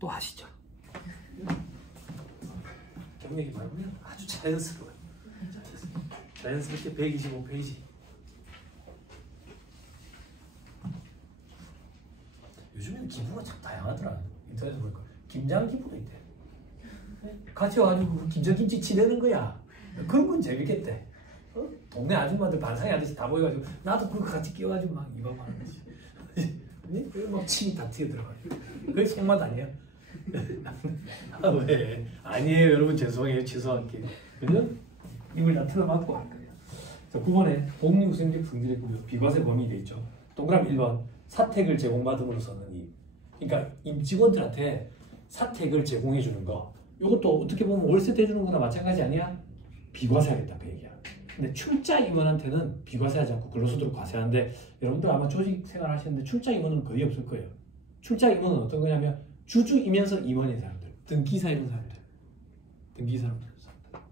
또 하시죠. 경력이 많으면 아주 자연스러워요. 자연스럽게 125페이지. 요즘에는 기부가 참 다양하더라. 인터넷에 보니까 김장 기부가 있대. 같이 와가지고 김장김치 치대는 거야. 그런 건 재밌겠대. 동네 아줌마들 반상회 하듯이 다 모여가지고 나도 그거 같이 끼워가지고 막 이방하는 거지. 그리고 막 침이 다 튀어들어가지고. 그게 속맛 아니야? 아, 왜? 아니에요 여러분, 죄송해요. 죄송할게. 그죠? 입을 다 틀어막고 할 거예요. 자, 9번에 공유생적 성질의 구조 비과세 범위 돼 있죠. 동그라미 1번 사택을 제공받음으로써는 이, 그러니까 임직원들한테 사택을 제공해 주는 거, 이것도 어떻게 보면 월세 대주는 거나 마찬가지 아니야? 비과세하겠다 그 얘기야. 근데 출자 임원한테는 비과세하지 않고 근로소득을 과세하는데, 여러분들 아마 조직 생활 하시는데 출자 임원은 거의 없을 거예요. 출자 임원은 어떤 거냐면 주주이면서 임원인 사람들, 등기사 이런 사람들, 등기사 사람들,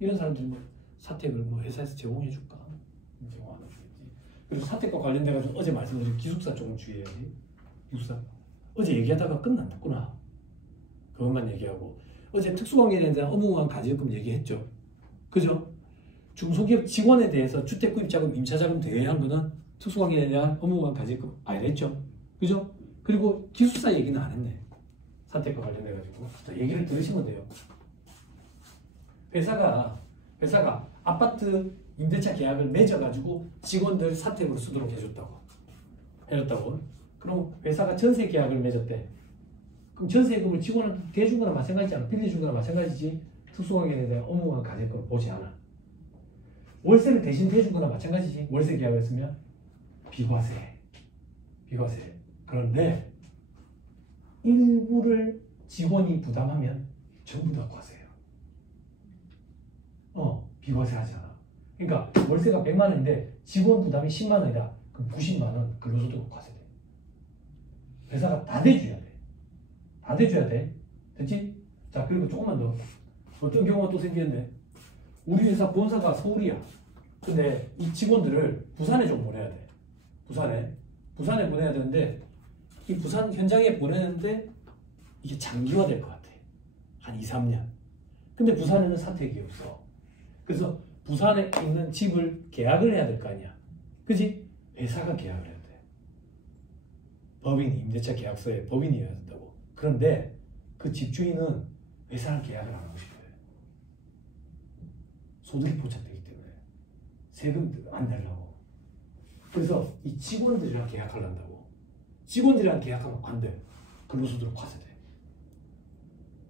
이런 사람들이 뭐 사택을 뭐 회사에서 제공해 줄까? 제공 안 하겠지. 그리고 사택과 관련돼 가지고 어제 말씀드린 기숙사 조금 주의해야지. 기숙사 어제 얘기하다가 끝났구나. 그것만 얘기하고, 어제 특수관계에 대한 업무관 가지금 얘기했죠. 그죠? 중소기업 직원에 대해서 주택구입자금, 임차자금 대여한 거는 특수관계에 대한 업무관 가지금 아니랬죠. 그죠? 그리고 기숙사 얘기는 안 했네. 사택과 관련돼 가지고 얘기를 들으시면 돼요. 회사가 아파트 임대차 계약을 맺어가지고 직원들 사택으로 쓰도록 해줬다고. 그럼 회사가 전세 계약을 맺었대. 그럼 전세금을 직원한테 대준 거나 마찬가지지 않아? 빌려준 거나 마찬가지지. 특수관계에 대한 업무관 가지금을 보지 않아. 월세를 대신 대준 거나 마찬가지지. 월세 계약을 했으면 비과세. 그런데 일부를 직원이 부담하면 전부 다 과세예요. 비과세 하잖아. 그러니까 월세가 100만 원인데 직원 부담이 10만 원이다. 그럼 90만 원 근로소득 과세돼. 회사가 다 대줘야 돼. 됐지? 자, 그리고 조금만 더. 어떤 경우가 또 생기는데, 우리 회사 본사가 서울이야. 근데 이 직원들을 부산에 좀 보내야 돼. 부산에 보내야 되는데, 이 부산 현장에 보내는데 이게 장기화될 것 같아. 한 2, 3년. 근데 부산에는 사택이 없어. 그래서 부산에 있는 집을 계약을 해야 될 거 아니야. 그지? 회사가 계약을 해야 돼. 법인이, 임대차 계약서에 법인이 해야 된다고. 그런데 그 집주인은 회사랑 계약을 안 하고 싶어요. 소득이 포착되기 때문에 세금 안 내려고. 그래서 이 직원들이랑 계약하려고. 직원들이랑 계약하면 안 돼. 근로소득 과세돼.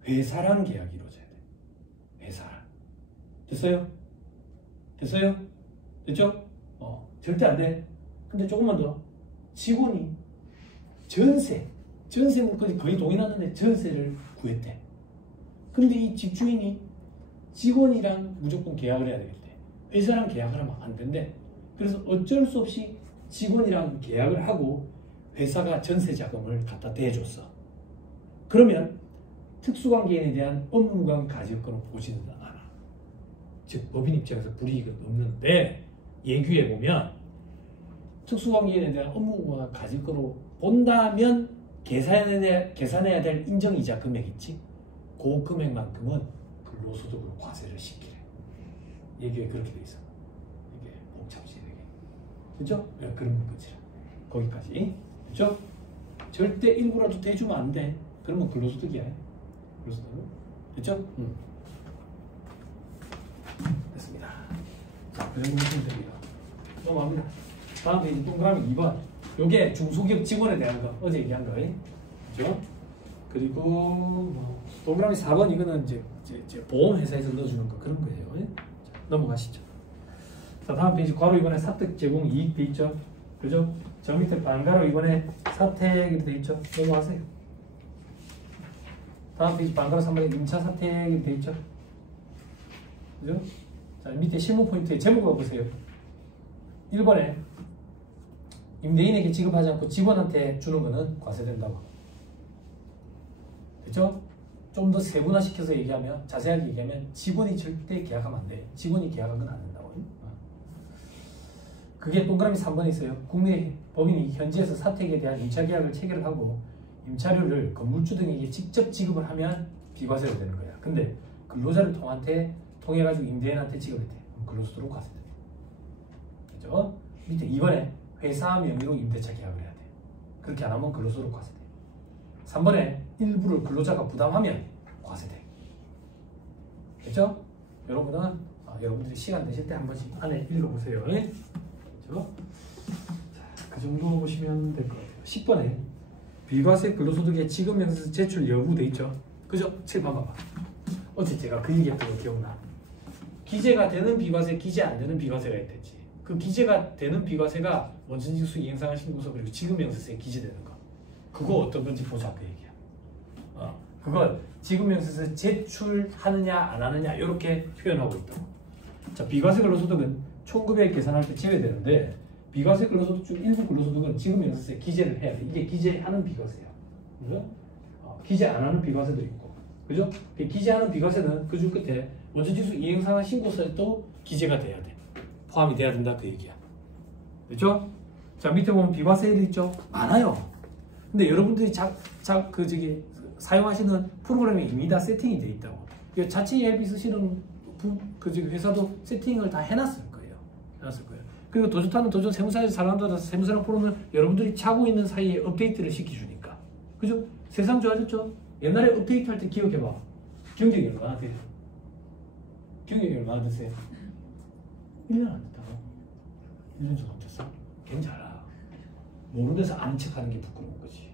회사랑 계약이 이루어져야 돼. 회사랑. 됐어요? 됐죠? 절대 안 돼. 근데 조금만 더. 직원이 전세 물건이 거의 동일하는데 전세를 구했대. 근데 이 집주인이 직원이랑 무조건 계약을 해야 되겠대. 회사랑 계약을 하면 안 된대. 그래서 어쩔 수 없이 직원이랑 계약을 하고 회사가 전세 자금을 갖다 대줬어. 그러면 특수관계인에 대한 업무관 가지금을 보지는 않아. 즉 법인 입장에서 불이익은 없는데, 예규에 보면 특수관계인에 대한 업무관 가지금으로 본다면 계산해야 될 인정이자 금액 있지? 그 금액만큼은 근로소득으로 과세를 시키래. 예규에 그렇게 돼 있어. 이게 복잡지 되게. 그죠? 네, 그런 거지. 거기까지. 그죠? 절대 일부라도 대주면 안 돼. 그러면 근로소득이야. 근로소득. 됐죠? 됐습니다. 자, 그 정도 하시면 됩니다. 넘어갑니다. 다음 페이지 동그라미 2번. 요게 중소기업 직원에 대한 거. 어제 얘기한 거. 그죠? 그리고 뭐 동그라미 4번 이거는 이제 보험회사에서 넣어주는 거, 그런 거예요. 자, 넘어가시죠. 자, 다음 페이지 괄호 이번에 사택 제공 이익 돼 있죠. 그죠? 저 밑에 반가로 이번에 사택이 돼 있죠. 넘어가세요. 다음 페이지 반가로 3번에 임차 사택이 돼 있죠. 그죠? 자, 밑에 실무 포인트의 제목을 보세요. 1번에 임대인에게 지급하지 않고 직원한테 주는 거는 과세된다고. 그죠? 좀 더 세분화시켜서 얘기하면, 자세하게 얘기하면 직원이 절대 계약하면 안 돼. 직원이 계약한 건 안 된다고. 그게 동그라미 3번에 있어요. 국내 법인이 현지에서 사택에 대한 임차 계약을 체결하고 임차료를 건물주 등에게 직접 지급을 하면 비과세가 되는 거야. 근데 근로자를 통해가지고 임대인한테 지급이 돼. 그럼 근로소득으로 과세돼. 그죠? 밑에 2번에 회사 명의로 임대차 계약을 해야 돼. 그렇게 안 하면 근로소득 과세돼. 3번에 일부를 근로자가 부담하면 과세돼. 됐죠? 여러분들이 시간 되실 때 한 번씩 안에 읽어보세요. 그죠? 자, 그 정도 보시면 될 것 같아요. 10번에 비과세 근로소득의 지급명세서 제출 여부 돼 있죠? 그죠? 7번 봐봐. 어제 제가 그 얘기했던 거 기억나? 기재가 되는 비과세, 기재 안 되는 비과세가 있댔지. 그 기재가 되는 비과세가 원천징수 이행상환 신고서 그리고 지급명세서에 기재되는 거. 그거 어떤 건지 보자 그 얘기야. 그걸 지급명세서 제출하느냐 안 하느냐 이렇게 표현하고 있다고. 자, 비과세 근로소득은 총급액 계산할 때 제외되는데 비과세 근로소득 중 일부 근로소득은 지급명세서에 기재를 해야 돼. 이게 기재하는 비과세야. 그죠? 기재 안 하는 비과세도 있고. 그죠? 기재하는 비과세는 그 중 끝에 원천징수 이행상환 신고서에 또 기재가 돼야 돼. 포함이 돼야 된다 그 얘기야. 그렇죠? 자, 밑에 보면 비과세율 있죠? 많아요. 근데 여러분들이 사용하시는 프로그램에 이미 다 세팅이 돼 있다고. 자체 ERP 쓰시는 회사도 세팅을 다 해놨을 거예요. 그리고 도조타는 도조 세무사에서 사람마다 세무사랑 프로는 여러분들이 차고 있는 사이에 업데이트를 시켜주니까. 그죠? 세상 좋아졌죠? 옛날에 업데이트 할 때 기억해봐. 경쟁이 얼마나 돼요? 경쟁이 얼마나 되세요? 1년 안 됐다고? 1년 정도 안 됐어? 괜찮아. 모르는 데서 아는 척 하는 게 부끄러운 거지.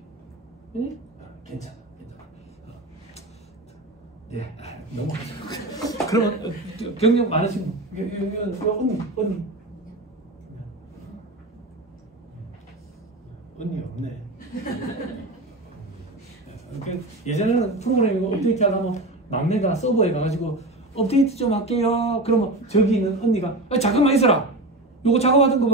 응? 괜찮아. 예, 너무 그러면 경력 많으신 언니 없네. 예전에는 프로그램 업데이트 하려면 막내가 서버에 가가지고 업데이트 좀 할게요. 그러면 저기 있는 언니가 잠깐만 있어라. 요거 작업하던 거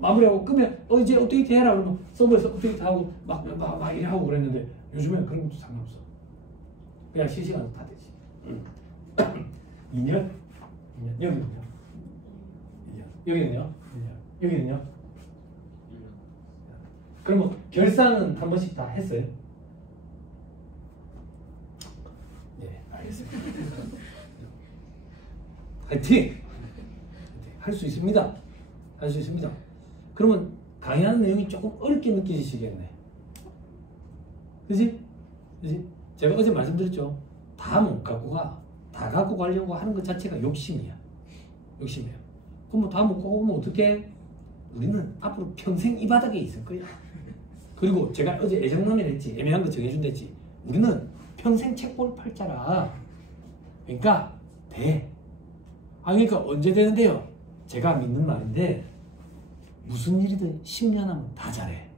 마무리하고 끄면 이제 업데이트 해라. 그러면 서버에서 업데이트 하고 막 이래 하고 그랬는데 요즘에는 그런 것도 상관없어. 그냥 실시간으로 다 되지. 2년? 여기는요? 2년. 여기는요? 2년. 여기는요? 그러면 결산은 한 번씩 다 했어요? 네, 알겠습니다. 화이팅! 할 수 있습니다. 할 수 있습니다. 그러면 강의하는 내용이 조금 어렵게 느껴지시겠네. 그지? 제가 어제 말씀드렸죠. 다 못 갖고 가. 다 갖고 가려고 하는 것 자체가 욕심이야. 욕심이에요. 그럼 다 못 갖고 오면 어떡해? 우리는 앞으로 평생 이 바닥에 있을 거야. 그리고 제가 어제 애정남이라 했지. 애매한 거 정해준다 했지. 우리는 평생 책볼 팔자라. 그러니까 돼. 그러니까 언제 되는데요? 제가 믿는 말인데 무슨 일이든 10년 하면 다 잘해.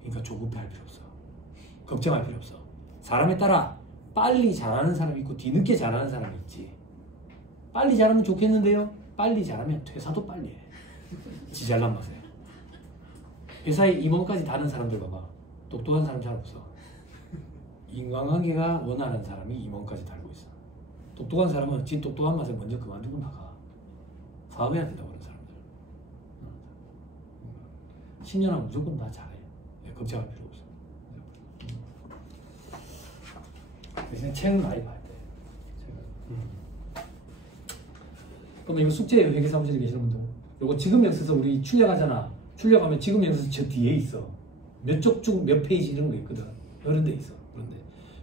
그러니까 조급해할 필요 없어. 걱정할 필요 없어. 사람에 따라 빨리 잘하는 사람이 있고 뒤늦게 잘하는 사람이 있지. 빨리 잘하면 좋겠는데요. 빨리 잘하면 퇴사도 빨리 해. 지 잘난 맛에. 회사에 임원까지 다는 사람들 봐봐. 똑똑한 사람 잘 없어. 인간관계가 원하는 사람이 임원까지 달고 있어. 똑똑한 사람은 지 똑똑한 맛에 먼저 그만두고 나가. 사업해야 된다고 그런 사람들. 10년 하면 무조건 다 잘해. 걱정할 필요 없어. 대신 책은 많이 봐야 돼. 그럼 이거 숙제예요. 회계사무실에 계시는 분들. 이거 지급명세서 우리 출력하잖아. 출력하면 지급명세서 저 뒤에 있어. 몇 쪽 중 몇 페이지 이런 거 있거든. 이런 데 있어. 그런데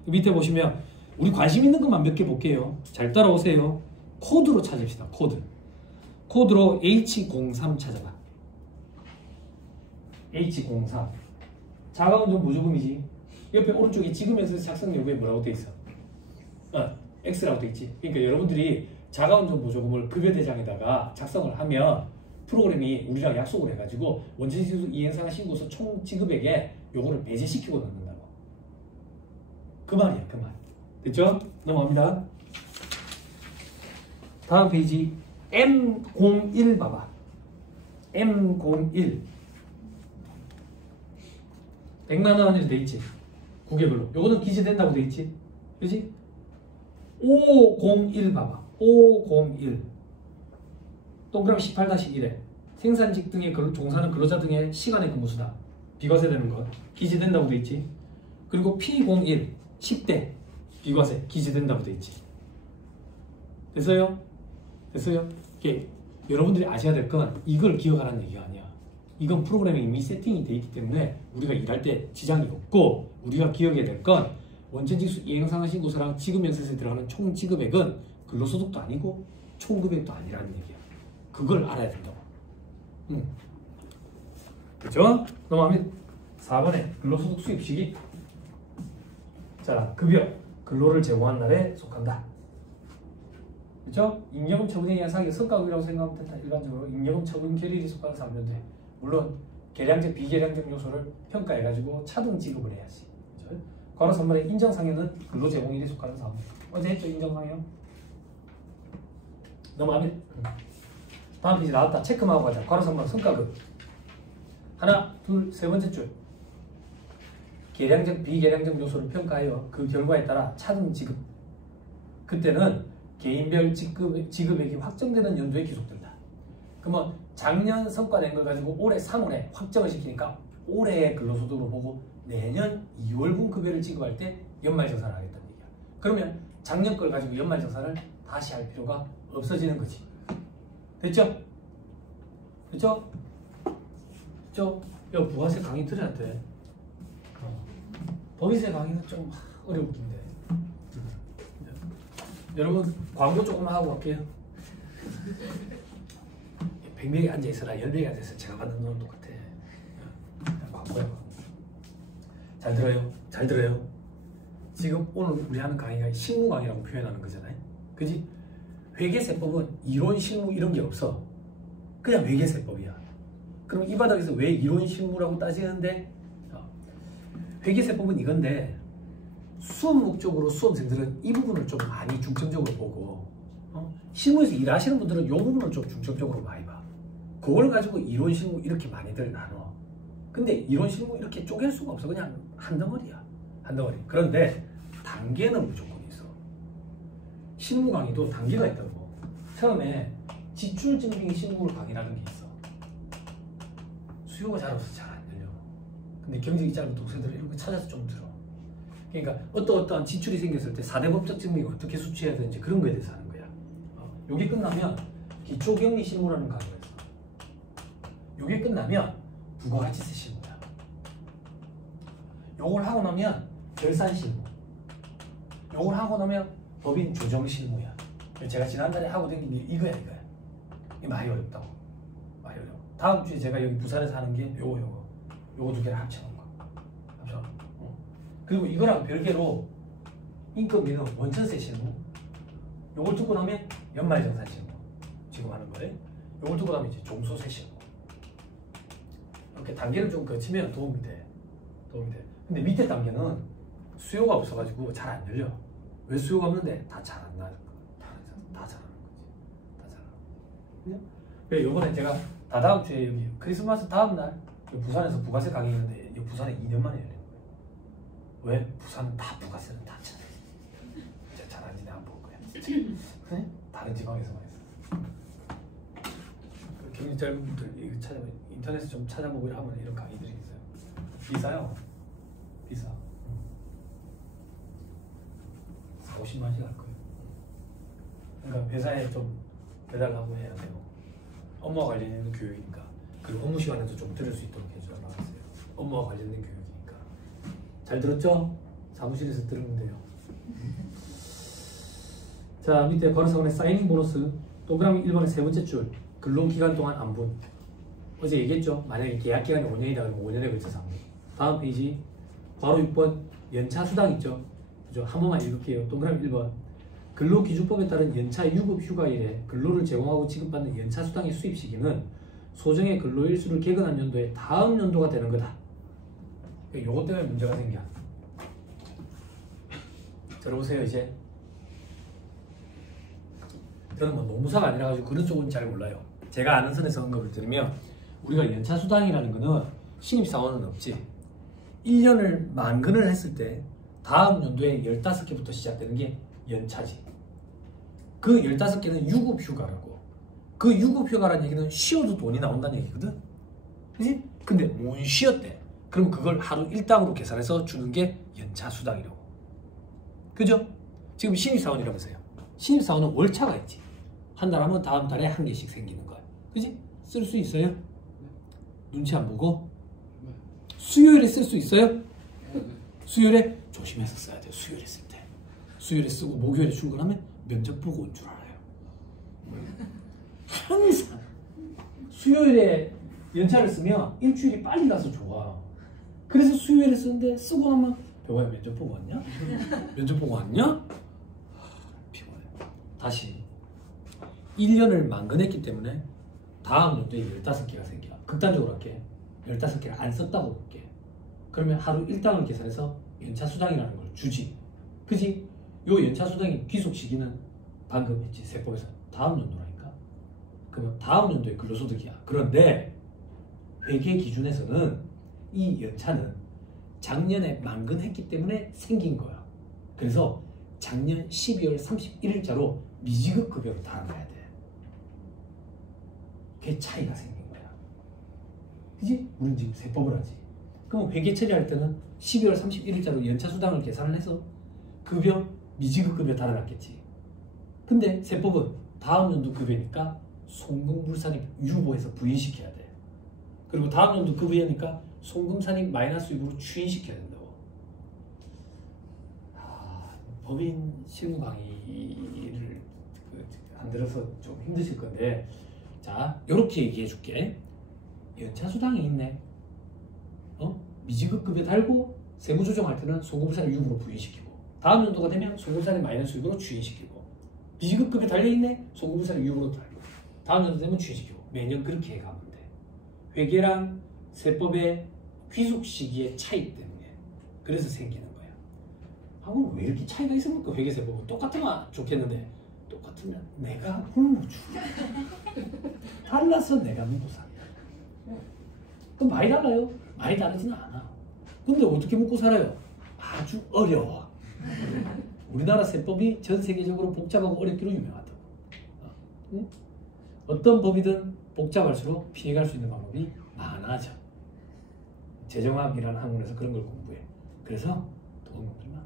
밑에 보시면 우리 관심 있는 것만 몇 개 볼게요. 잘 따라오세요. 코드로 찾읍시다. 코드로 H03 찾아봐. H03 자가운전 보조금이지. 옆에 오른쪽에 지급명세서 작성 여부에 뭐라고 돼 있어? X라고 돼 있지. 그러니까 여러분들이 자가운전 보조금을 급여대장에다가 작성을 하면 프로그램이 우리랑 약속을 해가지고 원천징수 이행상환 신고서 총 지급액에 요거를 배제시키고 넣는다고. 그 말이야, 그 말. 됐죠? 넘어갑니다. 다음 페이지 M01 봐봐. M01 100만 원으로 돼 있지. 구개별로. 요거는 기재된다고 돼 있지. 그지? 501 봐봐. 501 동그라미 18-1에 생산직 등의 종사하는 근로자 등의 시간의 근무수당 비과세 되는 것 기재된다고 돼 있지. 그리고 P01 10대 비과세 기재된다고 돼 있지. 됐어요? 됐어요? 이게 여러분들이 아셔야 될 건 이걸 기억하라는 얘기가 아니야. 이건 프로그램에 이미 세팅이 돼 있기 때문에 우리가 일할 때 지장이 없고, 우리가 기억해야 될 건 원천징수 이행상한신고서랑 지급면세세 들어가는 총 지급액은 근로소득도 아니고 총급액도 아니라는 얘기야. 그걸 알아야 된다고. 그렇죠? 넘어가면 4번에 근로소득 수입 시기. 자, 급여 근로를 제공한 날에 속한다. 그렇죠? 임여금 처분에 의한 사기가 성과급이라고 생각하면 된다. 일반적으로 임여금 처분 결의일이 속하는 사람인데, 물론 계량적 비계량적 요소를 평가해가지고 차등 지급을 해야지. 그렇죠? 괄호 3번에 인정상여는 근로 제공일에 속하는 사업. 어제 했죠, 인정상여. 넘어가면 다음 페이지 나왔다. 체크만 하고 가자. 괄호 3번 성과급. 하나, 둘, 세 번째 줄. 계량적 비계량적 요소를 평가하여 그 결과에 따라 차등 지급. 그때는 개인별 지급액이 확정되는 연도에 기속된다. 그러면 작년 성과 낸 걸 가지고 올해 3월에 확정을 시키니까 올해의 근로소득으로 보고 내년 2월분 급여를 지급할 때 연말정산을 하겠다는 얘기야. 그러면 작년 걸 가지고 연말정산을 다시 할 필요가 없어지는 거지. 됐죠? 됐죠? 됐죠? 야, 부가세 강의 들어야 돼. 법인세 강의는 좀 어려웠긴데. 여러분 광고 조금만 하고 갈게요. 100명이 앉아있어라 10명이 앉아있어. 제가 받는 돈은 똑같아. 광고야. 잘 들어요? 잘 들어요? 지금 오늘 우리 하는 강의가 실무 강의라고 표현하는 거잖아요. 그지? 회계세법은 이론 실무 이런 게 없어. 그냥 회계세법이야. 그럼 이 바닥에서 왜 이론 실무라고 따지는데, 회계세법은 이건데 수업 목적으로 수험생들은 이 부분을 좀 많이 중점적으로 보고, 실무에서 일하시는 분들은 이 부분을 좀 중점적으로 많이 봐. 그걸 가지고 이론 실무 이렇게 많이들 나눠. 근데 이론 실무 이렇게 쪼갤 수가 없어. 그냥 한 덩어리야. 한 덩어리. 그런데 단계는 무조건 있어. 실무 강의도 단계가 있다고. 처음에 지출 증빙 실무를 강의라는 게 있어. 수요가 잘 없어서 잘 안 열려. 근데 경쟁이 짧은 독서들은 이런 거 찾아서 좀 들어. 그러니까 어떠한 지출이 생겼을 때 4대 법적 증명이 어떻게 수취해야 되는지 그런 거에 대해서 하는 거야. 요게 끝나면 기초경리 실무라는 강의가 있어. 요게 끝나면 부가가치세 실무야. 요걸 하고 나면 결산 실무. 요걸 하고 나면 법인 조정 실무야. 제가 지난달에 하고 된 게 이거야. 이게 많이 어렵다고. 많이 어려워. 다음 주에 제가 여기 부산에서 하는 게 요거 두 개를 합쳐놓은 거. 그리고 이거랑 별개로 인건비는 원천세 실무. 요걸 듣고 나면 연말정산 실무. 지금 하는 거예요. 요걸 듣고 나면 이제 종소세 실무. 이렇게 단계를 좀 거치면 도움이 돼. 근데 밑에 단계는 수요가 없어가지고 잘 안 열려. 왜 수요가 없는데? 다 잘 안 나. 다 잘하는 거지. 다 잘하는 거지. 요번에 제가 다다음 주에 여기 크리스마스 다음날 부산에서 부가세 강의 있는데 부산에 2년 만에 열려요. 왜? 부산은 다 부가세는 다 쳐. 진짜 잘하는지 내가 안 볼 거야. 진짜. 네? 다른 지방에서만 했어. 경리 짧은 분들 이거 찾아보 인터넷에 좀 찾아보고 하면 이런 강의들이 있어요. 비싸요. 비싸. 40~50만 원씩 할 거예요. 그러니까 회사에 좀 배달하고 해야 돼요. 업무와 관련된 교육이니까. 그리고 업무 시간에도 좀 들을 수 있도록 해주라고 하세요. 업무와 관련된 교육이니까. 잘 들었죠? 사무실에서 들으면 돼요. 자, 밑에 괄호사건의 사이닝 보너스. 동그라미 1번의 세 번째 줄. 근로기간 동안 안분. 어제 얘기했죠? 만약에 계약기간이 5년이다 그러면 5년에 걸쳐서 안분. 다음 페이지 괄호 6번 연차 수당 있죠? 그죠? 한 번만 읽을게요. 동그라미 1번. 근로기준법에 따른 연차 유급 휴가일에 근로를 제공하고 지급받는 연차 수당의 수입 시기는 소정의 근로일수를 개근한 연도의 다음 연도가 되는 거다. 요것 때문에 문제가 생겨. 들어보세요. 이제 저는 뭐 노무사가 아니라 가지고 그런 쪽은 잘 몰라요. 제가 아는 선에서 언급을 드리면 우리가 연차 수당이라는 거는 신입사원은 없지. 1년을 만근을 했을 때 다음 연도에 15개부터 시작되는 게 연차지. 그 15개는 유급휴가라고. 그 유급휴가라는 얘기는 쉬어도 돈이 나온다는 얘기거든. 그치? 근데 못 쉬었대. 그럼 그걸 하루 일당으로 계산해서 주는 게 연차수당이라고. 그죠? 지금 신입사원이라면서요. 신입사원은 월차가 있지. 한 달 하면 다음 달에 한 개씩 생기는 거야. 그지? 쓸 수 있어요? 눈치 안 보고? 수요일에 쓸 수 있어요? 수요일에 조심해서 써야 돼요. 수요일에 쓸 때. 수요일에 쓰고 목요일에 출근하면 면접 보고 온 줄 알아요. 항상 수요일에 연차를 쓰면 일주일이 빨리 가서 좋아. 그래서 수요일에 쓰는데 쓰고 나면 병원에 면접 보고 왔냐? 면접 보고 왔냐? 피곤해. 다시 1년을 만근했기 때문에 다음 연도에 15개가 생겨. 극단적으로 할게. 15개를 안 썼다고 볼게. 그러면 하루 일당을 계산해서 연차수당이라는 걸 주지. 그지? 요 연차수당의 귀속 시기는 방금 했지. 세법에서 다음 연도라니까. 그러면 다음 연도의 근로소득이야. 그런데 회계 기준에서는 이 연차는 작년에 만근했기 때문에 생긴 거야. 그래서 작년 12월 31일자로 미지급 급여로 달아놔야 돼. 그게 차이가 생긴 거야. 그지? 우린 지금 세법을 하지. 그럼 회계 처리할 때는 12월 31일자로 연차수당을 계산을 해서 급여, 미지급 급여 달아놨겠지. 근데 세법은 다음 연도 급여니까 송금불산입 유보해서 부인시켜야 돼. 그리고 다음 연도 급여니까 송금산입 마이너스 유보로 추인시켜야 된다고. 법인 실무 강의를 안 들어서 좀 힘드실 건데, 자, 요렇게 얘기해 줄게. 연차수당이 있네. 미지급 급여 달고 세부 조정할 때는 송금산입 유보로 부인시키고, 다음 연도가 되면 송금산입 마이너스 유보로 추인시키고, 미지급 급여 달려있네. 송금산입 유보로 달리고, 다음 연도 되면 추인시키고, 매년 그렇게 해가면 돼. 회계랑 세법의 귀속 시기의 차이 때문에 그래서 생기는 거야. 그럼 왜 이렇게 차이가 있습니까? 회계 세법은 똑같으면 좋겠는데, 똑같으면 내가 굶어 죽어. 달라서 내가 먹고 살아. 그럼 많이 달라요? 많이 다르지는 않아. 근데 어떻게 먹고 살아요? 아주 어려워. 우리나라 세법이 전 세계적으로 복잡하고 어렵기로 유명하다고. 응? 어떤 법이든 복잡할수록 피해갈 수 있는 방법이 많아져. 재정학이라는 학문에서 그런 걸 공부해. 그래서 도움이 많아.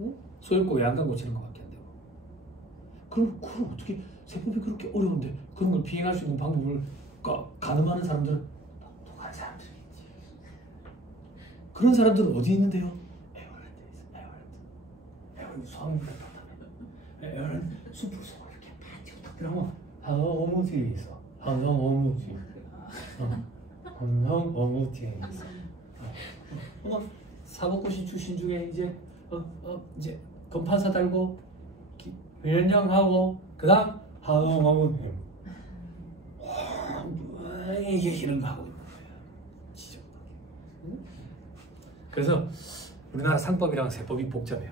응? 소유권 왜 안 간 고치는 것밖에 안 되고. 그럼 어떻게 세법이 그렇게 어려운데 그런 걸 피해갈 수 있는 방법을 가늠하는 사람들은 똑똑한 사람들이 있지. 그런 사람들은 어디 있는데요? 에어랜드에 있어. 에어랜드 수학문과 에어랜드 숲을 속 이렇게 팍 탁 들어가면 어무지에 있어. 어무지. 어무지에 있어. 사법고시 출신 중에 이제 검판사 달고 위원장하고 그다음 어무지. 이게 이런 거 하고 있는 거예요. 지저분하게. 그래서 우리나라 상법이랑 세법이 복잡해요.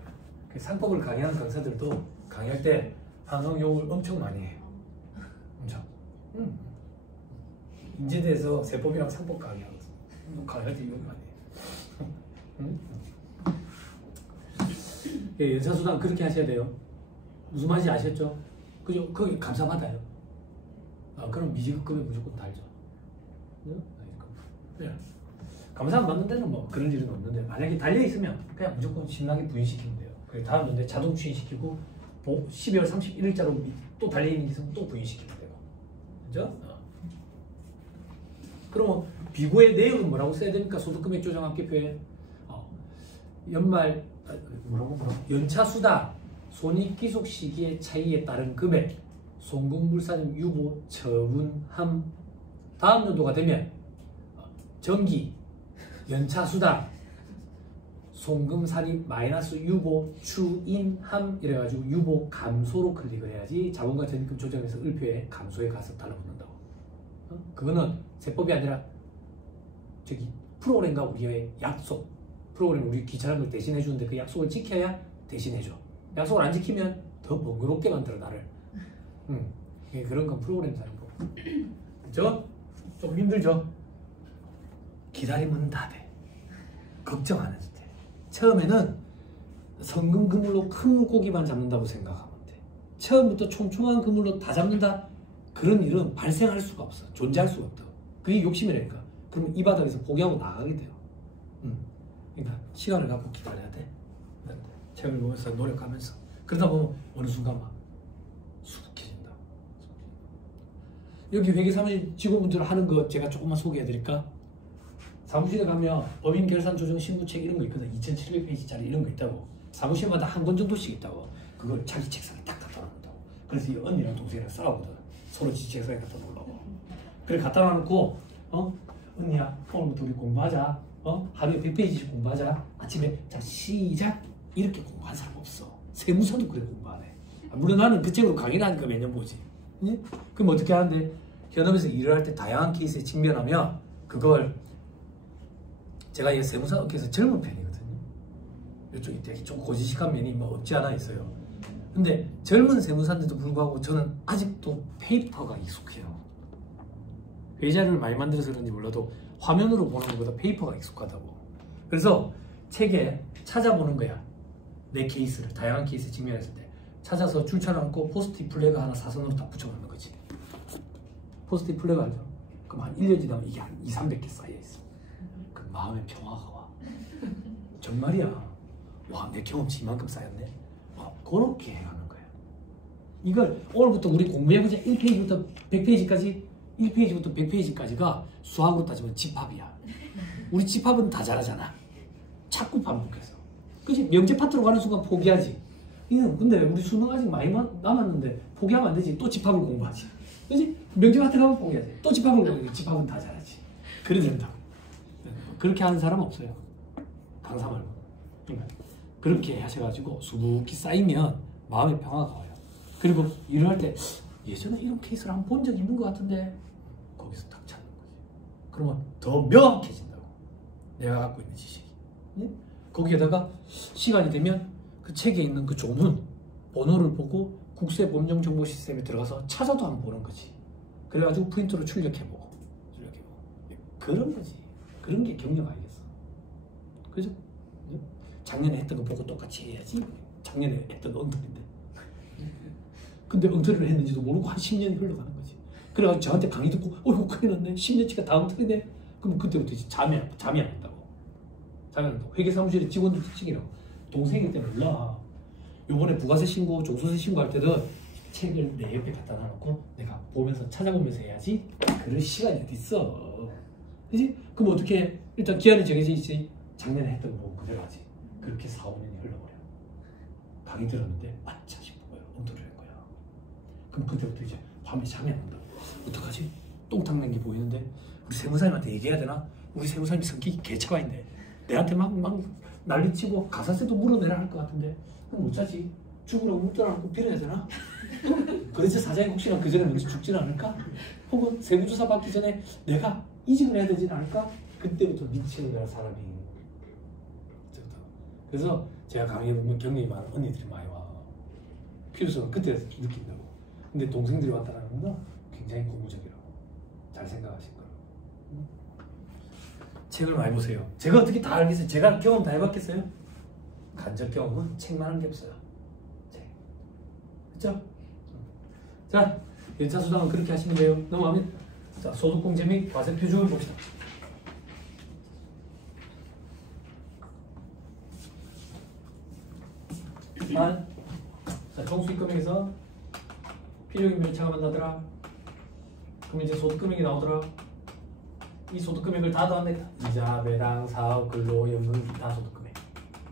상법을 강의하는 강사들도 강의할 때 항상 욕을 엄청 많이 해요. 엄청. 인제대에서 세법이랑 상법 강의하거든. 강의할 때 욕 많이 해요. 연차수당 그렇게 하셔야 돼요. 무슨 말인지 아셨죠? 그죠? 그게 감사받아요. 그럼 미지급금에 무조건 달죠. 네. 감사 안 받는 데는 뭐 그런 일은 없는데, 만약에 달려있으면 그냥 무조건 신나게 부인시키면 돼요. 다음 연도에 자동 추인시키고 12월 31일자로 또 달려있는 게 있으면 또 부인시키면 되고. 그죠? 그러면 비고의 내역은 뭐라고 써야 됩니까? 소득금액 조정합계표에 연말 뭐라고 연차수당 손익귀속 시기의 차이에 따른 금액 송금불산입 유보 처분함. 다음 연도가 되면 정기 연차수당 송금산입 마이너스 유보 추인함 이래가지고 유보 감소로 클릭을 해야지 자본과 전입금 조정에서 을표에 감소에 가서 달라붙는다고. 그거는 세법이 아니라 저기 프로그램과 우리의 약속. 프로그램 우리 귀찮은 걸 대신해 주는데 그 약속을 지켜야 대신해 줘. 약속을 안 지키면 더 번거롭게 만들어 나를. 그런 건 프로그램 사는 거. 그죠? 좀 힘들죠? 기다리면 다 돼. 걱정 안 해도 돼. 처음에는 성금 그물로 큰 물고기만 잡는다고 생각하면 돼. 처음부터 촘촘한 그물로 다 잡는다? 그런 일은 발생할 수가 없어. 존재할 수가 없다. 그게 욕심이라니까. 그러면 이 바닥에서 포기하고 나가게 돼요. 그러니까 시간을 갖고 기다려야 돼. 책을 보면서 노력하면서 그러다 보면 어느 순간 막 수북해진다. 여기 회계사무실 직원분들 하는 거 제가 조금만 소개해드릴까? 사무실에 가면 법인 결산 조정 신고책 이런 거 있거든. 2700페이지짜리 이런 거 있다고. 사무실마다 한 권 정도씩 있다고. 그걸 자기 책상에 딱 갖다 놔놓는다고. 그래서 이 언니랑 동생이랑 싸우거든. 서로 지 책상에 갖다 놓으려고. 그래 갖다 놔놓고 언니야 오늘부터 우리 공부하자. 하루에 100페이지씩 공부하자. 아침에 자 시작. 이렇게 공부한 사람 없어. 세무사도 그래 공부 안 해. 물론 나는 그 책으로 강의를 하니까 매년 보지. 응? 그럼 어떻게 하는데 현업에서 일을 할 때 다양한 케이스에 직면하면 그걸 제가 이 세무사 업계에서 젊은 편이거든요. 이쪽이 되게 좀 고지식한 면이 뭐 없지 않아 있어요. 근데 젊은 세무사인데도 불구하고 저는 아직도 페이퍼가 익숙해요. 회의자료를 많이 만들어서 그런지 몰라도 화면으로 보는 것보다 페이퍼가 익숙하다고. 그래서 책에 찾아보는 거야. 내 케이스를 다양한 케이스에 직면했을 때 찾아서 줄쳐놓고 포스트잇 플래그 하나 사선으로 다 붙여놓는 거지. 포스트잇 플래그 알죠? 그럼 한 1년 지나면 이게 한 200~300개 쌓여있어. 그 마음의 평화가 와. 정말이야. 와, 내 경험치 이만큼 쌓였네. 그렇게 해가는 거야. 이걸 오늘부터 우리 공부해보자. 1페이지부터 100페이지까지 1페이지부터 100페이지까지가 수학으로 따지면 집합이야. 우리 집합은 다 잘하잖아. 자꾸 반복해서. 그치? 명제 파트로 가는 순간 포기하지. 근데 우리 수능 아직 많이 남았는데 포기하면 안 되지. 또 집합을 공부하지. 그치? 명제 파트 가면 포기하지. 또 집합을 공부하지. 집합은 다 잘하지. 그래 된다고. 그렇게 하는 사람 없어요. 강사 말고. 그러니까 그렇게 하셔가지고 수북히 쌓이면 마음의 평화가 와요. 그리고 일을 할 때 예전에 이런 케이스를 한번 본 적이 있는 것 같은데 거기서 딱 찾는 거지. 그러면 더 명확해진다고. 내가 갖고 있는 지식이. 네? 거기에다가 시간이 되면 그 책에 있는 그 조문 번호를 보고 국세법령정보시스템에 들어가서 찾아도 한번 보는 거지. 그래가지고 프린터로 출력해보고 그런 거지. 그런 게 경력 아니겠어. 그죠? 네? 작년에 했던 거 보고 똑같이 해야지. 작년에 했던 엉터리인데. 근데 엉터리를 했는지도 모르고 한 10년이 흘러가는 거지. 그래가지고 저한테 강의 듣고 어이구 큰일 났네. 10년치가 다 엉터리네. 그럼 그때부터 이제 잠이 안 온다고. 잠이 안 온다고. 회계사무실에 직원들 특징이라고. 동생이 때문에 몰라. 요번에 부가세 신고, 종소세 신고할 때도 책을 내 옆에 갖다 놔놓고 내가 보면서 찾아보면서 해야지. 그럴 시간이 어디 있어. 그지? 그럼 어떻게 해? 일단 기한이 정해져 있지. 작년에 했던 거 보고 그대로 하지. 그렇게 4~5년이 흘러버려. 강의 들었는데 아차 싶은 거야. 엉터리를 한 거야. 그럼 그때부터 이제 밤에 잠이 안 온다. 어떡하지? 똥탕 난 게 보이는데 우리 세무사님한테 얘기해야 되나? 우리 세무사님 성격이 개차가인데 내한테 막 난리치고 가사세도 물어내라 할 것 같은데 그럼 못 자지. 죽으라고 묻더라고 빌어야 되나? 그래서 사장이 혹시나 그 전에 먼저 죽지는 않을까? 혹은 세무조사 받기 전에 내가 이직을 해야 되지는 않을까? 그때부터 미치는 거야 사람이. 그래서 제가 강의해보면 경력이 많은 언니들이 많이 와. 필요성은 그때 느낀다고. 근데 동생들이 왔다는 건 굉장히 고무적이라고. 잘 생각하신 거라고. 책을 많이 보세요. 제가 어떻게 다 알겠어요? 제가 경험 다 해봤겠어요? 간접 경험은 책만 한 게 없어요. 책. 그렇죠? 자, 연차 수당은 그렇게 하시면 돼요. 넘어가면 자, 소득공제 및 과세 표준을 봅시다. 자, 총수익금액에서 필요금액 차감한다더라. 그럼 이제 소득금액이 나오더라. 이 소득금액을 다 더한다. 이자, 배당, 사업, 근로, 연금, 기타 소득금액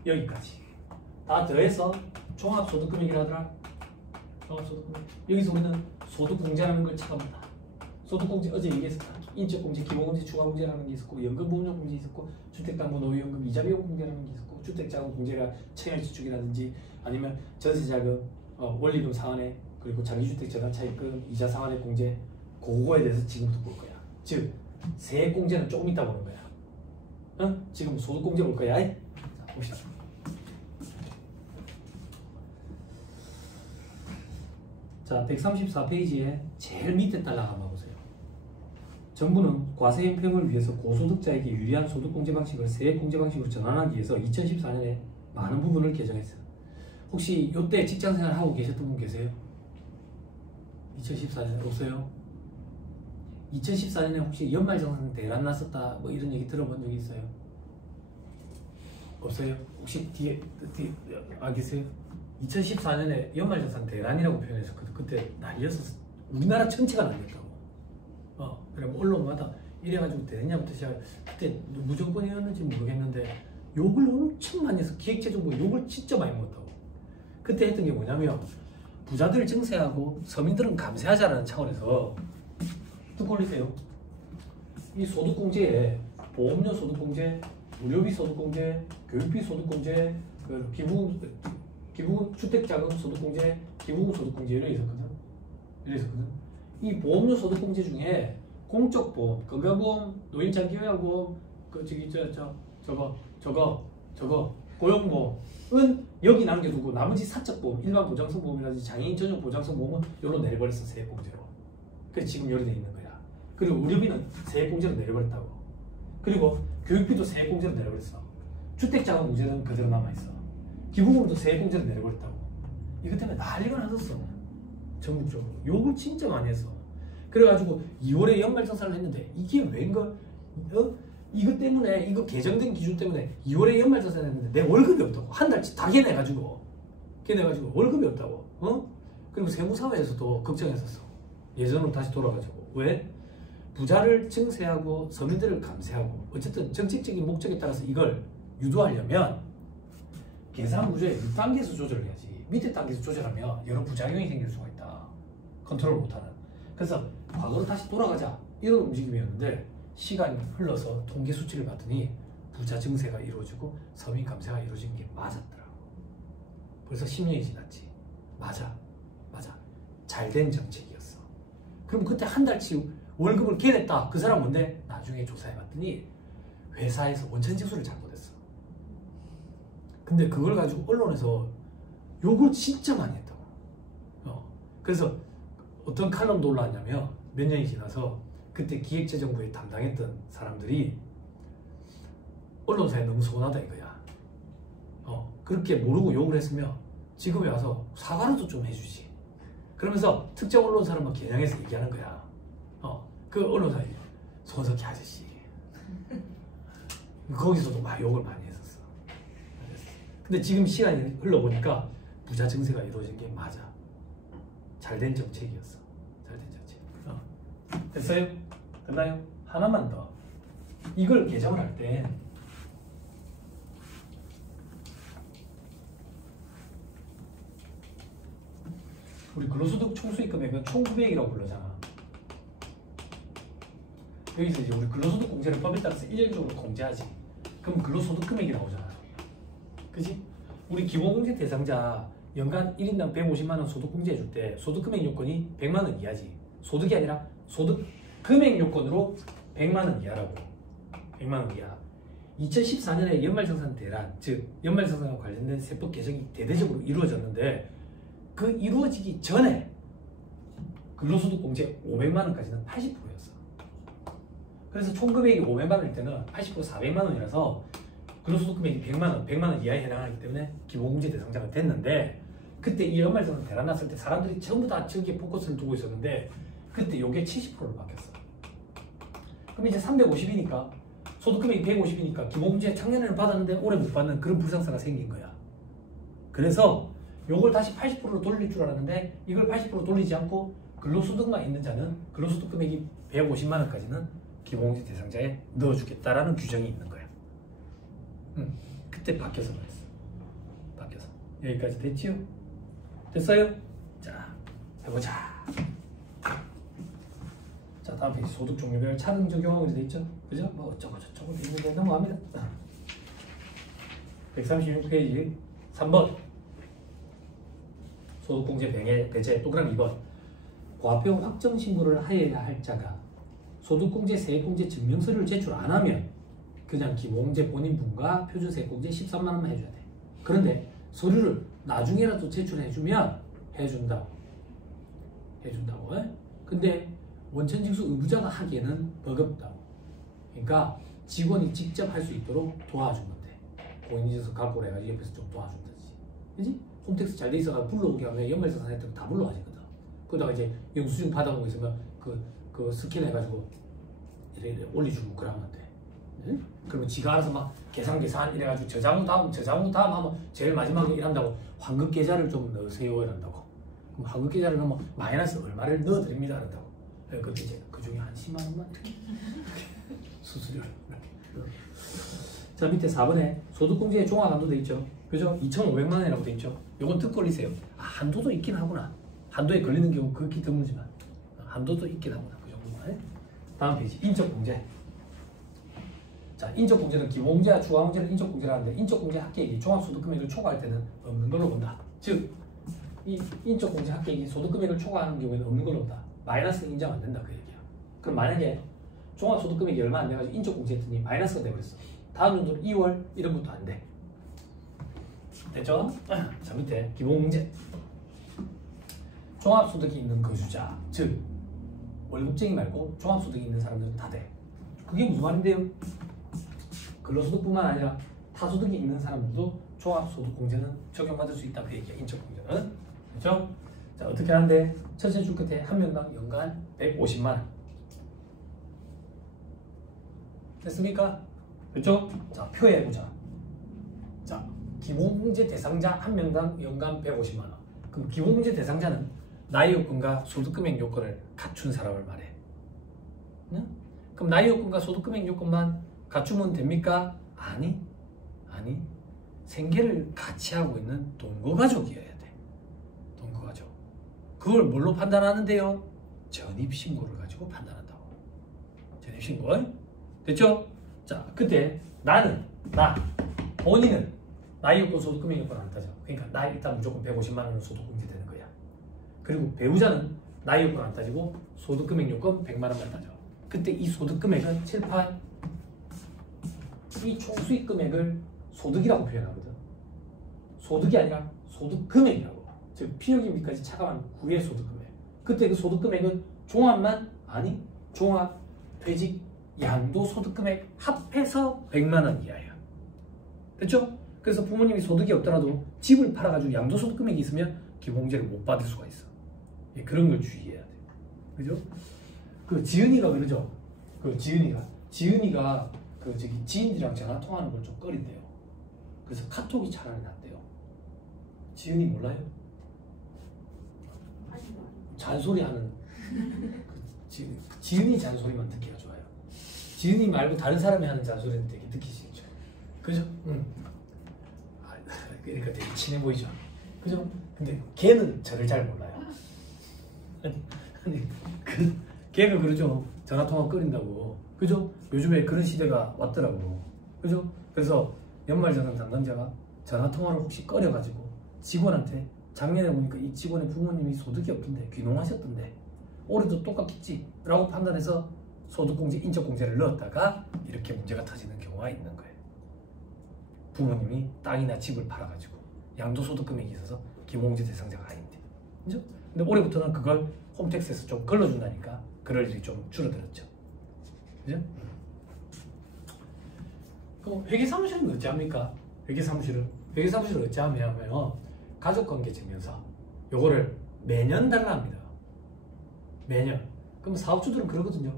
여기까지 다 더해서 종합소득금액이라더라. 종합소득금액. 여기서 우리는 소득공제라는 걸 차감한다. 소득공제 어제 얘기했었다. 인적공제, 기본공제, 추가공제라는 게 있었고 연금보험료공제 있었고 주택담보 노후연금, 이자비용공제라는 게 있었고 주택자금공제가 청약지축이라든지 아니면 전세자금, 원리금 상환액, 그리고 장기주택 전환차익금, 이자 상환액 공제, 그거에 대해서 지금부터 볼 거야. 즉 세액공제는 조금 이따 보는 거야. 응? 지금 소득공제 볼 거야. 자, 봅시다. 자, 134페이지에 제일 밑에 달락 한번 보세요. 정부는 과세 형평을 위해서 고소득자에게 유리한 소득공제 방식을 세액공제 방식으로 전환하기 위해서 2014년에 많은 부분을 개정했어요. 혹시 이때 직장생활 하고 계셨던 분 계세요? 2014년 없어요? 2014년에 혹시 연말정산 대란 났었다 뭐 이런 얘기 들어본 적 있어요? 없어요? 혹시 뒤에 계세요? 2014년에 연말정산 대란이라고 표현했었거든. 그때 난리였었어. 우리나라 전체가 난리였다고. 그래 언론마다 이래가지고 대단냐부터 시작. 그때 누구 정권이었는지 모르겠는데 욕을 엄청 많이 해서 기획재정부가 욕을 진짜 많이 먹었다고. 그때 했던 게 뭐냐면 부자들 증세하고 서민들은 감세하자라는 차원에서 뚝 걸리세요. 이 소득공제에 보험료 소득공제, 무료비 소득공제, 교육비 소득공제, 기부금 주택자금 소득공제, 기부금 소득공제 이래 있었거든. 이 보험료 소득공제 중에 공적보험, 건강보험, 노인장기요양보험, 저거 고용보험은 여기 남겨두고 나머지 사적보험, 일반 보장성보험이라든지 장애인 전용 보장성보험은 요로 내려버렸어. 세액공제로. 그래서 지금 요로 돼 있는 거야. 그리고 의료비는 세액공제로 내려버렸다고. 그리고 교육비도 세액공제로 내려버렸어. 주택자금 문제는 그대로 남아있어. 기부금도 세액공제로 내려버렸다고. 이것 때문에 난리가 났었어. 전국적으로. 욕을 진짜 많이 했어. 그래가지고 2월에 연말정산을 했는데 이게 웬걸? 이것 때문에 이거 개정된 기준 때문에 2월에 연말정산을 했는데 내 월급이 없다고. 한 달치 다 걔네가지고 월급이 없다고. 그리고 세무사회에서도 걱정했었어. 예전으로 다시 돌아가지고. 왜? 부자를 증세하고 서민들을 감세하고 어쨌든 정책적인 목적에 따라서 이걸 유도하려면 계산 구조에 윗단계에서 조절을 해야지. 밑에 단계에서 조절하면 여러 부작용이 생길 수가 있다. 컨트롤 못하는. 그래서 과거로 다시 돌아가자 이런 움직임이었는데 시간이 흘러서 통계 수치를 봤더니 부자 증세가 이루어지고 서민 감세가 이루어진 게 맞았더라고. 벌써 10년이 지났지. 맞아. 잘된 정책이었어. 그럼 그때 한 달치 월급을 걔냈다. 그 사람 뭔데? 나중에 조사해봤더니 회사에서 원천징수를 잘못했어. 근데 그걸 가지고 언론에서 욕을 진짜 많이 했다고. 그래서 어떤 칼럼도 올라왔냐면 몇 년이 지나서 그때 기획재정부에 담당했던 사람들이 언론사에 너무 서운하다 이거야. 그렇게 모르고 욕을 했으면 지금에 와서 사과라도 좀 해주지. 그러면서 특정 언론사를 막 겨냥해서 얘기하는 거야. 그 언론사에 손석희 아저씨 거기서도 막 욕을 많이 했었어. 근데 지금 시간이 흘러보니까 부자 증세가 이루어진 게 맞아. 잘된 정책이었어. 잘된 정책. 됐어요? 됐나요? 하나만 더. 이걸 개정을 할 때 우리 근로소득 총수익 금액은 총900이라고 부르잖아. 여기서 이제 우리 근로소득 공제를 법에 따라서 일괄적으로 공제하지. 그럼 근로소득 금액이 나오잖아. 그지? 우리 기본공제 대상자 연간 1인당 150만 원 소득 공제해 줄 때 소득 금액 요건이 100만 원 이하지. 소득이 아니라 소득 금액 요건으로 100만 원 이하라고. 100만 원 이하. 2014년에 연말정산 대란, 즉 연말정산과 관련된 세법 개정이 대대적으로 이루어졌는데 그 이루어지기 전에 근로소득 공제 500만 원까지는 80%였어. 그래서 총 금액이 500만 원일 때는 80% 400만 원이라서 근로소득 금액이 100만 원 이하에 해당하기 때문에 기본공제 대상자가 됐는데 그때 이 연말정산 대란 났을 때 사람들이 전부 다 저기에 포커스를 두고 있었는데 그때 요게 70%로 바뀌었어. 그럼 이제 350이니까 소득 금액이 150이니까 기본공제 작년에는 받았는데 올해 못 받는 그런 불상사가 생긴 거야. 그래서 요걸 다시 80%로 돌릴 줄 알았는데 이걸 80% 돌리지 않고 근로소득만 있는 자는 근로소득 금액이 150만 원까지는 기본공제 대상자에 넣어주겠다라는 규정이 있는 거야. 그때 바뀌어서 그랬어. 바뀌어서. 여기까지 됐지요? 됐어요? 자, 해보자. 자, 다음 페이지 소득 종류별 차등 적용하고 돼 있죠? 그죠? 뭐 어쩌고 저쩌고 돼 있는데 넘어갑니다. 136페이지 3번 소득공제 배제 동그라미 2번 과표 확정 신고를 하여야 할 자가 소득공제 세액공제 증명서를 제출 안 하면 그냥 기본공제 본인분과 표준세액공제 13만 원만 해줘야 돼. 그런데 서류를 나중에라도 제출해주면 해준다고. 근데 원천징수 의무자가 하기에는 버겁다고. 그러니까 직원이 직접 할 수 있도록 도와준 건데 공인인증서 갖고 그래가지고 옆에서 좀 도와준다지. 그지? 홈택스 잘 돼 있어가 불러오게 하면 연말정산 했던 거 다 불러와지거든. 그러다가 이제 영수증 받아오고 있으면 그 그 스캔 해가지고 이래 올려주고 그러면 안 돼. 응? 그러면 지가 알아서 막 계산 이래가지고 저장후 다음 하면 제일 마지막에 이란다고 환급 계좌를 좀 넣으세요 이란다고. 그럼 환급 계좌를 넣으면 마이너스 얼마를 넣어드립니다 이란다고. 그때 이제 그 중에 한 10만 원만 이렇게 수수료 이렇게. 자 밑에 4번에 소득공제의 종합한도 돼 있죠. 그죠? 2,500만 원이라고 돼 있죠. 요건 듣고 올리세요. 아, 한도도 있긴 하구나. 한도에 걸리는 경우 극히 드물지만 한도도 있긴 하구나. 그 정도만. 다음 페이지 인적공제. 자, 인적공제는 기본공제와 추가공제를 인적공제라는데 인적공제 합계액이 종합소득금액을 초과할 때는 없는 걸로 본다. 즉, 이 인적공제 합계액이 소득금액을 초과하는 경우에는 없는 걸로 본다. 마이너스 인정 안 된다 그 얘기야. 그럼 만약에 종합소득금액이 얼마 안 돼가지고 인적공제 했더니 마이너스가 돼버렸어. 다음 연도는 2월 이런 것도 안 돼. 됐죠? 자 밑에 기본공제. 종합소득이 있는 거주자, 즉 월급쟁이 말고 종합소득이 있는 사람들은 다 돼. 그게 무슨 말인데요? 근로소득뿐만 아니라 타소득이 있는 사람들도 종합소득공제는 적용받을 수 있다 그 얘기야. 인적공제는. 그렇죠? 자 어떻게 하는데 첫째 줄 끝에 한 명당 연간 150만 원. 됐습니까? 그렇죠? 자 표에 보자. 자 기본공제 대상자 한 명당 연간 150만 원. 그럼 기본공제 대상자는 나이 요건과 소득금액 요건을 갖춘 사람을 말해. 응? 그럼 나이 요건과 소득금액 요건만 갖추면 됩니까? 아니. 생계를 같이 하고 있는 동거가족이어야 돼. 동거가족. 그걸 뭘로 판단하는데요? 전입신고를 가지고 판단한다고. 전입신고. 됐죠? 자, 그때 본인은 나이 요건 소득금액 요건 안 따져. 그러니까 나 일단 무조건 150만 원은 소득공제 되는 거야. 그리고 배우자는 나이 요건 안 따지고 소득금액 요건 100만 원만 따져. 그때 이 소득금액은 이 총수익 금액을 소득이라고 표현하거든. 소득이 아니라 소득금액이라고. 즉 필요기비까지 차감한 후의 소득금액. 그때 그 소득금액은 종합만 아니 종합, 퇴직, 양도소득금액 합해서 100만 원 이하야. 됐죠? 그래서 부모님이 소득이 없더라도 집을 팔아가지고 양도소득금액이 있으면 기본공제를 못 받을 수가 있어. 예, 그런 걸 주의해야 돼. 그죠? 그 지은이가 그러죠. 그 지은이가 그 저기 지인들이랑 전화 통화하는 걸 좀 꺼린대요. 그래서 카톡이 차라리 낫대요. 지은이 몰라요? 잔소리하는 지은이 잔소리만 듣기가 좋아요. 지은이 말고 다른 사람이 하는 잔소리는 되게 듣기 싫죠. 그죠? 그러니까 되게 친해 보이죠. 그죠? 근데 걔는 저를 잘 몰라요. 걔가 그러죠. 전화통화 끓인다고. 그죠? 요즘에 그런 시대가 왔더라고. 그죠? 그래서 연말정산 담당자가 전화통화를 혹시 꺼려가지고 직원한테 작년에 보니까 이 직원의 부모님이 소득이 없던데 귀농하셨던데 올해도 똑같겠지 라고 판단해서 소득공제, 인적공제를 넣었다가 이렇게 문제가 터지는 경우가 있는 거예요. 부모님이 땅이나 집을 팔아가지고 양도소득금액이 있어서 기본공제 대상자가 아닌데. 그죠? 근데 올해부터는 그걸 홈택스에서 좀 걸러준다니까 그럴 일이 좀 줄어들었죠. 그죠? 그럼 회계사무실은 어찌 합니까? 회계사무실은 어찌 하면 가족관계증명서 요거를 매년 달라 합니다. 매년. 그럼 사업주들은 그러거든요.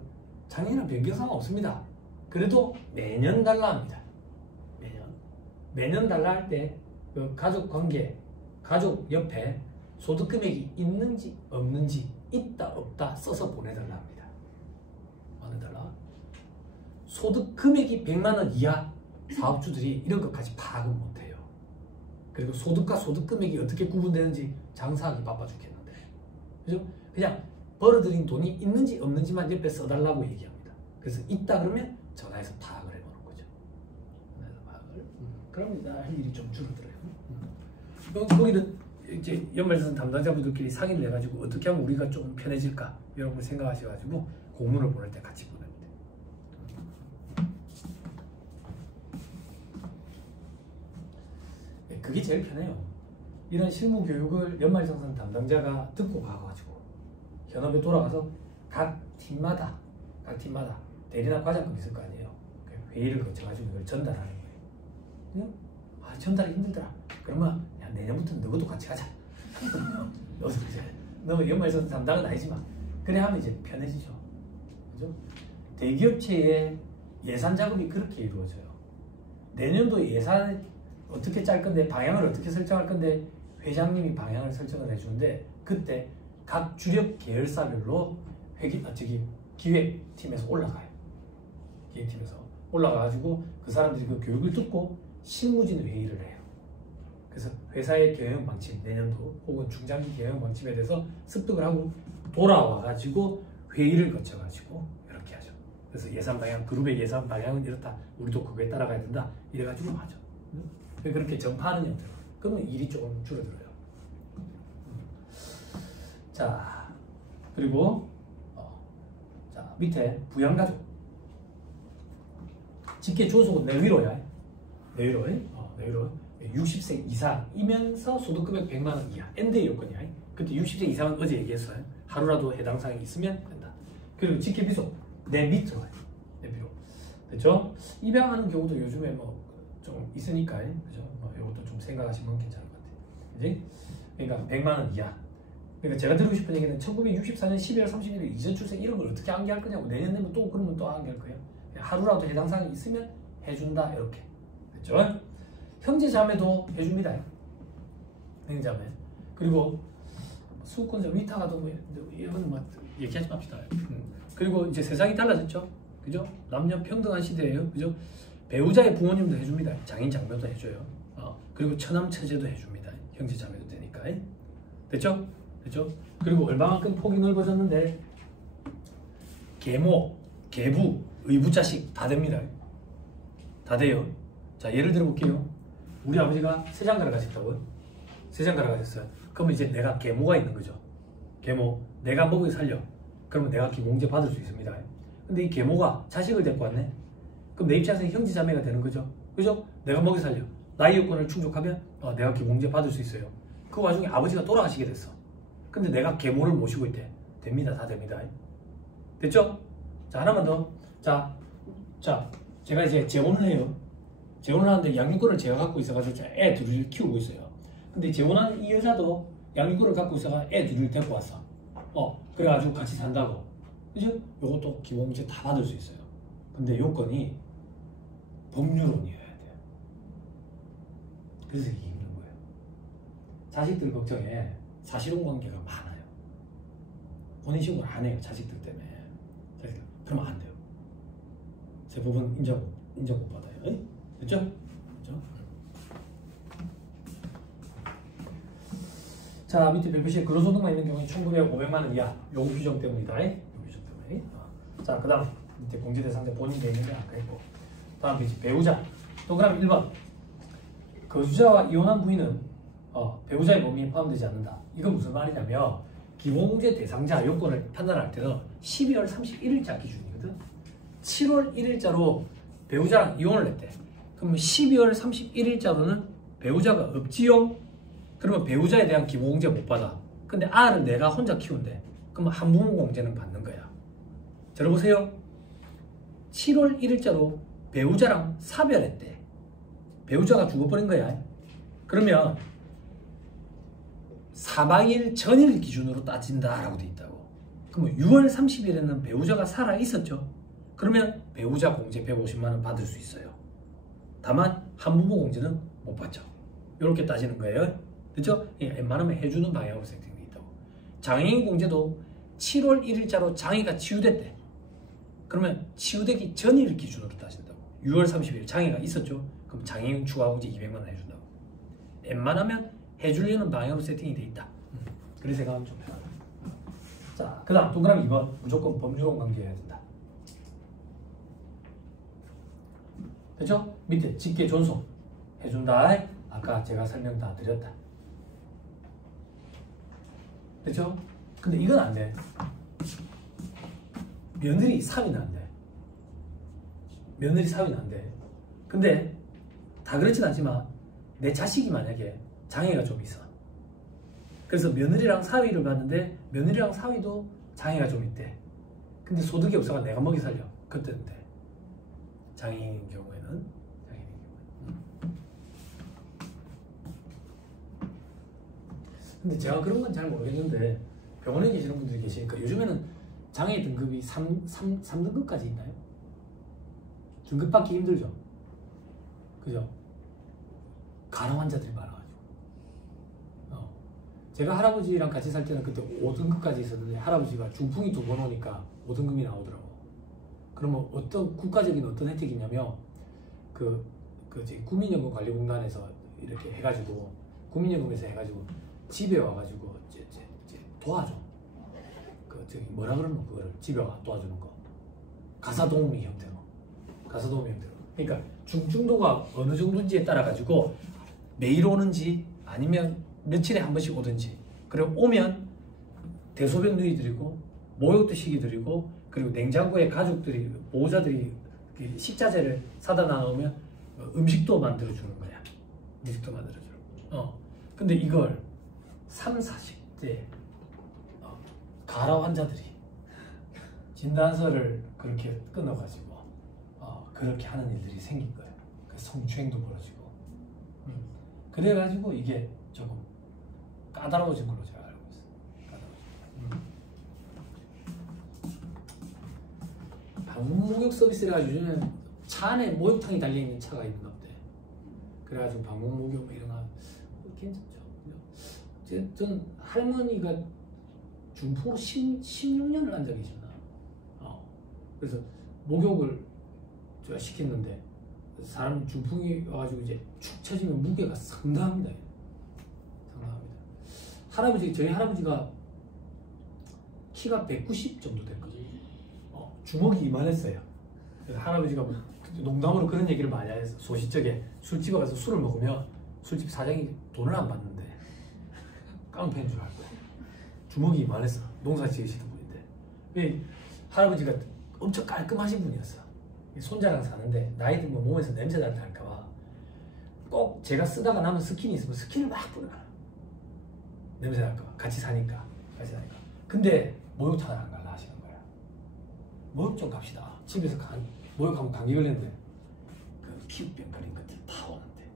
작년이랑 변경사항 없습니다. 그래도 매년 달라 합니다. 매년 달라 할 때 그 가족 옆에 소득금액이 있는지 없는지 있다 없다 써서 보내달라 합니다. 보내달라. 소득금액이 100만 원 이하 사업주들이 이런 것까지 파악은 못해요. 그리고 소득과 소득금액이 어떻게 구분되는지 장사하기 바빠 죽겠는데. 그죠? 그냥 벌어들인 돈이 있는지 없는지만 옆에 써달라고 얘기합니다. 그래서 있다 그러면 전화해서 파악을 해보는 거죠. 전화해서 파악을. 그럼 할 일이 좀 줄어들어요. 거기는 이제 연말정산 담당자분들끼리 상의를 해가지고 어떻게 하면 우리가 좀 편해질까 이런 걸 생각하셔가지고 공문을 보낼 때 같이 보냅니다. 네, 그게 제일 편해요. 이런 실무 교육을 연말정산 담당자가 듣고 가가지고 현업에 돌아가서 각 팀마다 대리나 과장급 있을 거 아니에요. 회의를 거쳐가지고 이걸 전달하는 거예요. 아, 전달이 힘들더라. 그러면 야, 내년부터는 너희도 같이 가자. 너 연말정산 담당은 아니지만 그래 하면 이제 편해지죠. 그죠? 대기업체의 예산 작업이 그렇게 이루어져요. 내년도 예산 어떻게 짤 건데 방향을 어떻게 설정할 건데 회장님이 방향을 설정을 해주는데 그때 각 주력 계열사별로 기획팀에서 올라가요. 기획팀에서 올라가가지고 그 사람들이 그 교육을 듣고 실무진 회의를 해요. 그래서 회사의 경영 방침 내년도 혹은 중장기 경영 방침에 대해서 습득을 하고 돌아와가지고 회의를 거쳐가지고 이렇게 하죠. 그래서 예산 방향, 그룹의 예산 방향은 이렇다. 우리도 그거에 따라가야 된다. 이래가지고 하죠. 그렇게 전파하는 형태로. 그러면 일이 조금 줄어들어요. 자, 그리고 자 밑에 부양가족. 직계 존속은 내 위로야. 내 위로. 내 위로. 60세 이상이면서 소득금액 100만 원 이하. N대 요건이야. 그때 60세 이상은 어제 얘기했어요. 하루라도 해당 사항이 있으면 된다. 그리고 직계 비속 내 밑으로 가요. 내 밑으로. 됐죠? 입양하는 경우도 요즘에 뭐 좀 있으니까, 그죠? 이것도 좀 생각하시면 괜찮을 것 같아요. 그지? 그러니까 100만 원 이하. 그러니까 제가 드리고 싶은 얘기는 1964년 12월 31일 이전 출생 이런 걸 어떻게 암기할 거냐고. 내년 되면 또 그러면 또 암기할 거예요. 하루라도 해당 사항이 있으면 해준다. 이렇게. 됐죠? 형제 자매도 해줍니다. 형제 자매. 그리고 수권자 위탁하도 뭐 이런 뭐 얘기하지 맙시다. 그리고 이제 세상이 달라졌죠. 그죠? 남녀 평등한 시대예요. 그죠? 배우자의 부모님도 해줍니다. 장인 장모도 해줘요. 그리고 처남 처제도 해줍니다. 형제 자매도 되니까. 됐죠? 됐죠? 그리고 얼마만큼 폭이 넓어졌는데 계모, 계부, 의부자식 다 됩니다. 다 돼요. 자, 예를 들어 볼게요. 우리 아버지가 세장가를 가셨다고요? 세장가를 가셨어요. 그러면 이제 내가 계모가 있는 거죠. 계모, 내가 먹여 살려. 그러면 내가 기공제 받을 수 있습니다. 근데 이 계모가 자식을 데리고 왔네? 그럼 내 입장에서 형제 자매가 되는 거죠. 그죠? 내가 먹여 살려. 나의 요건을 충족하면 내가 기공제 받을 수 있어요. 그 와중에 아버지가 돌아가시게 됐어. 근데 내가 계모를 모시고 있대. 됩니다. 다 됩니다. 됐죠? 자, 하나만 더. 자, 제가 이제 재혼을 해요. 재혼을 하는데 양육권을 제가 갖고 있어가지고 애 둘을 키우고 있어요. 근데 재혼한 이 여자도 양육권을 갖고 있어가 애 둘을 데리고 왔어. 그래가지고 같이 산다고. 그죠? 요것도 기본제 다 받을 수 있어요. 근데 요건이 법률혼이어야 돼요. 그래서 이게 힘든 거예요. 자식들 걱정에 사실혼 관계가 많아요. 혼인신고를 안 해요. 자식들 때문에. 그러면 안 돼요. 세법은 인정 못 받아요. 됐죠? 됐죠? 자, 밑에 별표시에 근로소득만 있는 경우에 총급액 500만 원 이하. 요 규정 때문이다. 요 규정 때문에. 자, 그 다음 밑에 공제 대상자 본인이 되어 있는데 아까 했고. 다음 페이지 배우자. 동그라미 1번. 거주자와 이혼한 부인은 배우자의 범위에 포함되지 않는다. 이건 무슨 말이냐면 기본공제 대상자 요건을 판단할 때는 12월 31일자 기준이거든. 7월 1일자로 배우자랑 이혼을 했대. 그러면 12월 31일자로는 배우자가 없지요? 그러면 배우자에 대한 기본공제 못 받아. 근데 아를 내가 혼자 키운대. 그러면 한부모 공제는 받는 거야. 들어보세요. 7월 1일자로 배우자랑 사별했대. 배우자가 죽어버린 거야. 그러면 사망일 전일 기준으로 따진다라고 돼 있다고. 그러면 6월 30일에는 배우자가 살아 있었죠. 그러면 배우자 공제 150만 원 받을 수 있어요. 다만 한부모 공제는 못 받죠. 이렇게 따지는 거예요. 그렇죠? 웬만하면 해주는 방향으로 세팅되어 있다고. 장애인 공제도 7월 1일자로 장애가 치유됐대. 그러면 치유되기 전일 기준으로 따진다고. 6월 30일 장애가 있었죠. 그럼 장애인 추가 공제 200만 원 해준다고. 웬만하면 해주려는 방향으로 세팅이 되어 있다. 그래서 생각하면 좀 편하다. 자, 그 다음 동그라미 2번. 무조건 법률혼 관계해야 된다. 됐죠? 밑에 직계 존속 해준다. 아까 제가 설명 다 드렸다. 됐죠? 근데 이건 안 돼. 며느리 사위는 안 돼. 며느리 사위는 안 돼. 근데 다 그렇진 않지만 내 자식이 만약에 장애가 좀 있어. 그래서 며느리랑 사위를 봤는데 며느리랑 사위도 장애가 좀 있대. 근데 소득이 없어가 내가 먹이 살려. 그때는 돼. 장애인인 경우에는. 근데 제가 그런 건 잘 모르겠는데 병원에 계시는 분들이 계시니까 요즘에는 장애 등급이 3등급까지 있나요? 등급 받기 힘들죠. 그죠? 가라 환자들이 많아가지고. 제가 할아버지랑 같이 살 때는 그때 5등급까지 있었는데 할아버지가 중풍이 2번 오니까 5등급이 나오더라고. 그러면 어떤 국가적인 어떤 혜택이 있냐면 국민연금관리공단에서 이렇게 해가지고 국민연금에서 해가지고 집에 와가지고 이제 도와줘. 뭐라 그러는 그거를 집에 와 도와주는 거. 가사도우미 형태로. 그러니까 중증도가 어느 정도인지에 따라 가지고 매일 오는지 아니면 며칠에 한 번씩 오든지, 그리고 오면 대소변 누이 드리고 목욕도 시키 드리고, 그리고 냉장고에 가족들이 보호자들이 식자재를 사다 놔놓으면 음식도 만들어 주는 거야. 음식도 만들어 주는. 근데 이걸 3, 40대 가라 환자들이 진단서를 그렇게 끊어가지고 그렇게 하는 일들이 생긴 거예요. 성추행도 벌어지고. 그래가지고 이게 조금 까다로워진 걸로 제가 알고 있어요. 방문 목욕 서비스를 가지고 요즘엔 차 안에 목욕탕이 달려있는 차가 있는가 보대. 그래가지고 방문 목욕 이런 거 괜찮죠. 전 할머니가 중풍으로 16년을 앉아 계시나. 그래서 목욕을 제가 시켰는데 사람 중풍이 와가지고 이제 축 처지면 무게가 상당합니다. 저희 할아버지가 키가 190 정도 됐거든요. 주먹이 이만했어요. 그래서 할아버지가 농담으로 그런 얘기를 많이 했어. 소시적에 술집에 가서 술을 먹으면 술집 사장이 돈을 안 받는데 깡패인 줄 알고 주먹이 이만했어. 농사 지으시던 분인데 할아버지가 엄청 깔끔하신 분이었어. 손자랑 사는데 나이 들면 몸에서 냄새 난다 할까봐 꼭 제가 쓰다가 남은 스킨이 있으면 스킨을 막 뿌려놔. 냄새 날까봐. 같이 사니까. 근데 목욕탕을 안 갈라 하시는 거야. 목욕 좀 갑시다. 집에서 목욕하면 감기 걸렸는데 피부병 걸린 것들 다 오는데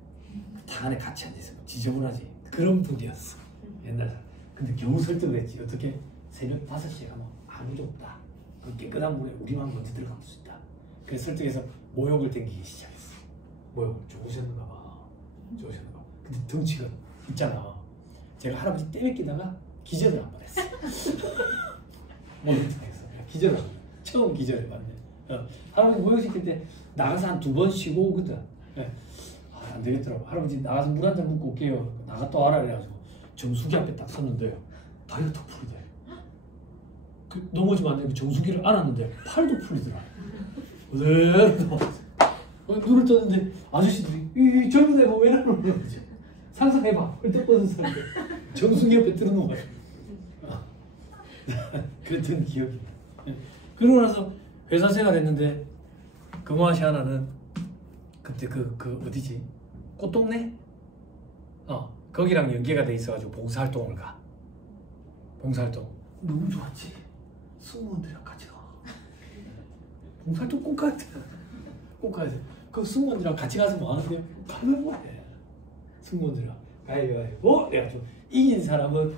탕 안에 같이 앉아있으면 지저분하지. 그런 분이었어. 옛날 사람. 근데 겨우 설득을 했지. 어떻게 새벽 5시에 가면 아무도 없다. 그 깨끗한 물에 우리만 먼저 들어갈 수 있다. 그래서 설득해서 모욕을 땡기기 시작했어. 모욕 좋으셨는가 봐. 근데 덩치가 있잖아. 제가 할아버지 떼맥기다가 기절을 한 번 했어. 모욕탕에서 기절을 한 번. 처음 기절을 봤네. 할아버지 모욕시킬 때 나가서 한 2번 쉬고 오거든. 안 되겠더라고. 할아버지 나가서 물 한 잔 먹고 올게요. 나갔다 와라 그래가지고 정수기 앞에 딱 섰는데요. 다리가 턱 풀리대. 넘어지면 안 되니까 정수기를 안았는데 팔도 풀리더라. 그대로 눈을 떴는데 아저씨들이 이 젊은 애가 왜 이러는 거지? 상상해봐. 헐떡 벗은 사람이 정수기 옆에 들어놓아가지고 그랬던 기억이. 그러고 나서 회사 생활했는데 금화시 하나는 그때 그 어디지? 꽃동네? 거기랑 연계가 돼 있어가지고 봉사활동을 가. 봉사활동 너무 좋았지. 승무원들이랑 같이 가. 봉사활동 꼭 가야 돼. 꼭 가야 돼. 그 승무원들이랑 같이 가서 뭐 하는데요? 가면 뭐해. 승무원들이랑 가위바위보 해가지고 이긴 사람은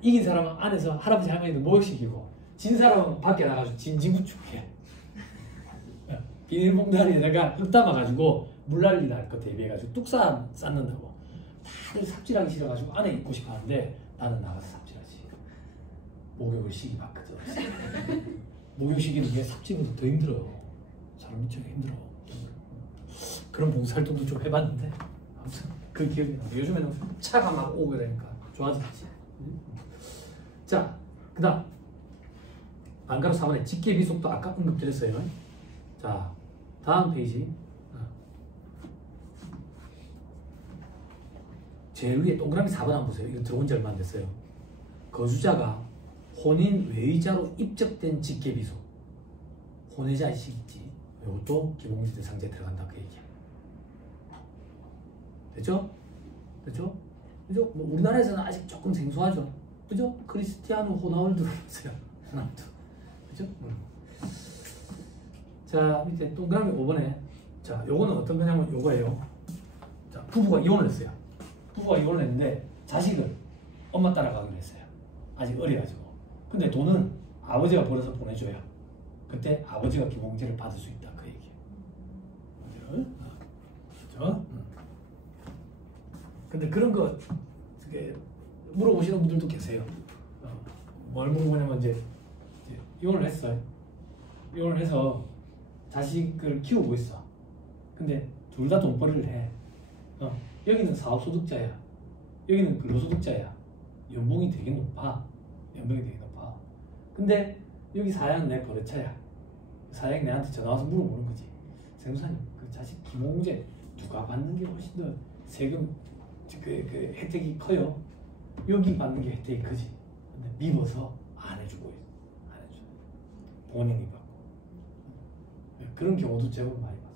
이긴 사람은 안에서 할아버지 할머니들 모욕시키고 진 사람은 밖에 나가서 진지구축해. 비닐봉다리에다가 흙 담아가지고 물난리 날 것 대비해가지고 뚝 쌓는다고. 다들 삽질하기 싫어가지고 안에 있고 싶어 하는데 나는 나가서 삽질하지. 목욕을 시기 받거든. 목욕시키는 게 삽질보다 더 힘들어. 사람 미치기 힘들어. 그런 봉사활동도 좀 해봤는데 아무튼 그 기억이 나. 요즘에는 차가 막 오게 되니까 좋아졌지. 자, 그 다음 안가로 4번에 직계비속도 아까 언급드렸어요. 자, 다음 페이지. 제일 위에 동그라미 4번 한번 보세요. 이거 들어온 지 얼마 안 됐어요. 거주자가 혼인 외의자로 입적된 직계비속. 혼외자 이식 있지. 이것도 기본공제 대상자에 들어간다 그 얘기야. 됐죠? 됐죠? 그죠? 뭐 우리나라에서는 아직 조금 생소하죠. 그죠? 크리스티아노 호나울두를 보세요. 호나울두. 그죠? 자, 밑에 동그라미 5번에 자, 요거는 어떤 거냐면 요거예요. 자, 부부가 이혼을 했어요. 부부가 이혼을 했는데 자식을 엄마 따라가기로 했어요. 아직 어려가지고. 근데 돈은 아버지가 벌어서 보내줘야 그때 아버지가 기본공제를 받을 수 있다. 그 얘기예요. 그렇죠? 근데 그런 거 물어보시는 분들도 계세요. 뭘 물어보냐면 이제 이혼을 했어요. 이혼을 해서 자식을 키우고 있어. 근데 둘 다 돈벌이를 해. 여기는 사업소득자야. 여기는 근로소득자야. 연봉이 되게 높아. 연봉이 되게 높아. 근데 여기 사양은 내 버릇차야. 사양이 내한테 전화와서 물어보는 거지. 세무사님, 그 자식 기본공제 누가 받는 게 훨씬 더 세금 그 혜택이 커요. 여기 받는 게 혜택이 크지. 근데 미워서 안 해주고 있어. 안 해줘. 본인이 받고. 그런 경우도 제법 많이 봤어.